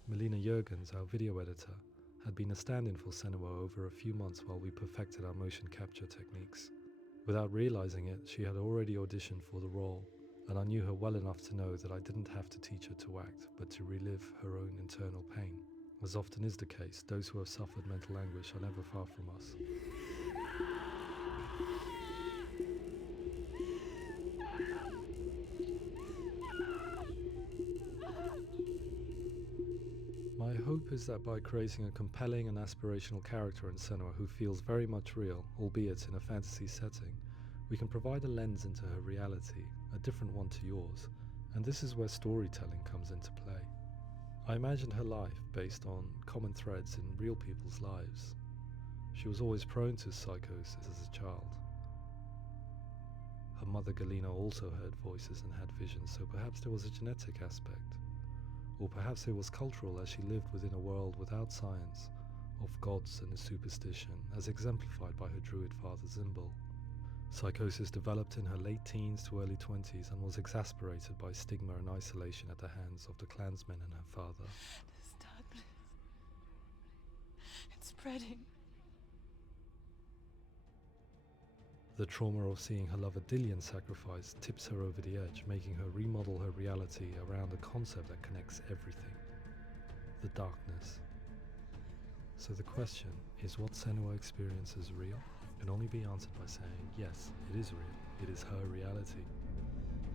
Melina Jurgens, our video editor, had been a stand-in for Senua over a few months while we perfected our motion capture techniques. Without realizing it, she had already auditioned for the role, and I knew her well enough to know that I didn't have to teach her to act, but to relive her own internal pain. As often is the case, those who have suffered mental anguish are never far from us. My hope is that by creating a compelling and aspirational character in Senua who feels very much real, albeit in a fantasy setting, we can provide a lens into her reality, a different one to yours, and this is where storytelling comes into play. I imagined her life based on common threads in real people's lives. She was always prone to psychosis as a child. Her mother Galina also heard voices and had visions, so perhaps there was a genetic aspect. Or perhaps it was cultural, as she lived within a world without science, of gods and a superstition, as exemplified by her druid father Zimbal. Psychosis developed in her late teens to early 20s and was exacerbated by stigma and isolation at the hands of the clansmen and her father. This darkness. It's spreading. The trauma of seeing her lover Dillian sacrificed tips her over the edge, making her remodel her reality around a concept that connects everything: the darkness. So the question, is what Senua experiences real? Can only be answered by saying, yes, it is real. It is her reality.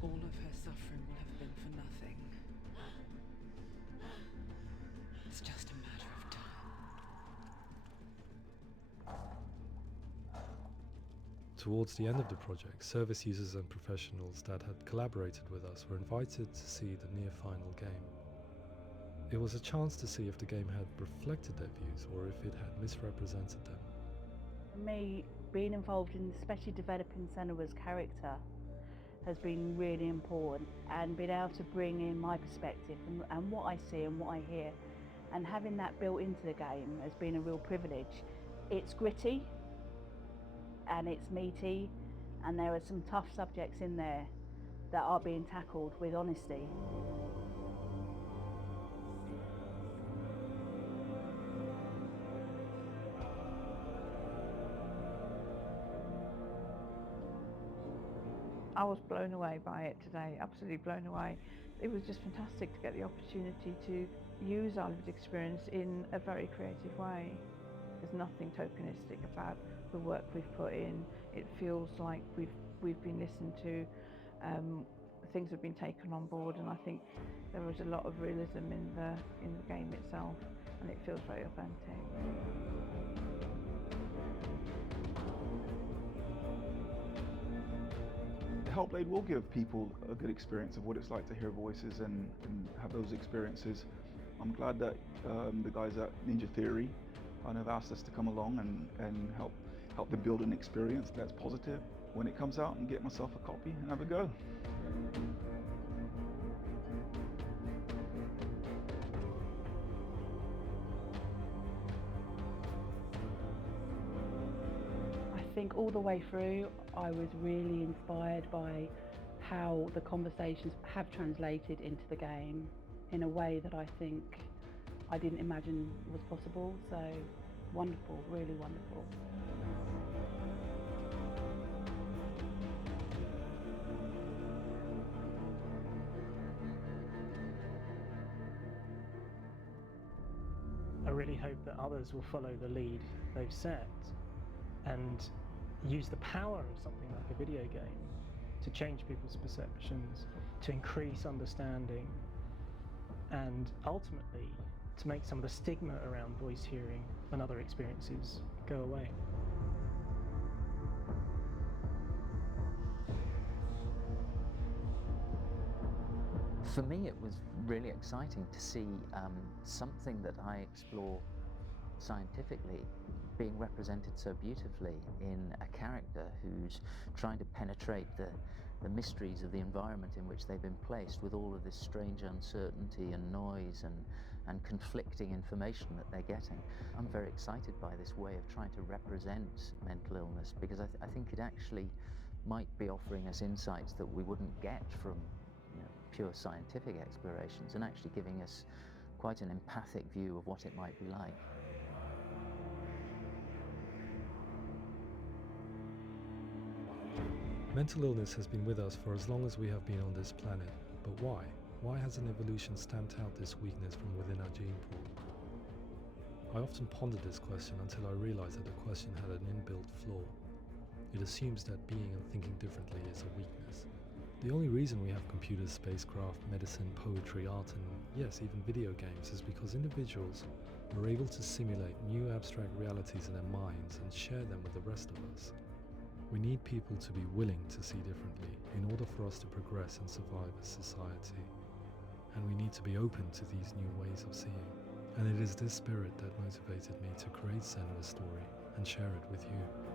All of her suffering will have been for nothing. It's just a matter of time. Towards the end of the project, service users and professionals that had collaborated with us were invited to see the near-final game. It was a chance to see if the game had reflected their views or if it had misrepresented them. For me, being involved in especially developing Senua's character has been really important, and being able to bring in my perspective and what I see and what I hear and having that built into the game has been a real privilege. It's gritty and it's meaty, and there are some tough subjects in there that are being tackled with honesty. I was blown away by it today, absolutely blown away. It was just fantastic to get the opportunity to use our lived experience in a very creative way. There's nothing tokenistic about the work we've put in. It feels like we've been listened to, things have been taken on board, and I think there was a lot of realism in the game itself, and it feels very authentic. Hellblade will give people a good experience of what it's like to hear voices and have those experiences. I'm glad that the guys at Ninja Theory kind of asked us to come along and help them build an experience that's positive when it comes out, and get myself a copy and have a go. I think all the way through I was really inspired by how the conversations have translated into the game in a way that I think I didn't imagine was possible. So wonderful, really wonderful. I really hope that others will follow the lead they've set and use the power of something like a video game to change people's perceptions, to increase understanding, and ultimately to make some of the stigma around voice hearing and other experiences go away. For me, it was really exciting to see something that I explore scientifically being represented so beautifully in a character who's trying to penetrate the mysteries of the environment in which they've been placed, with all of this strange uncertainty and noise and conflicting information that they're getting. I'm very excited by this way of trying to represent mental illness, because I think it actually might be offering us insights that we wouldn't get from pure scientific explorations, and actually giving us quite an empathic view of what it might be like. Mental illness has been with us for as long as we have been on this planet, but why? Why hasn't evolution stamped out this weakness from within our gene pool? I often pondered this question until I realized that the question had an inbuilt flaw. It assumes that being and thinking differently is a weakness. The only reason we have computers, spacecraft, medicine, poetry, art, and yes, even video games is because individuals were able to simulate new abstract realities in their minds and share them with the rest of us. We need people to be willing to see differently in order for us to progress and survive as society. And we need to be open to these new ways of seeing. And it is this spirit that motivated me to create Senua's story and share it with you.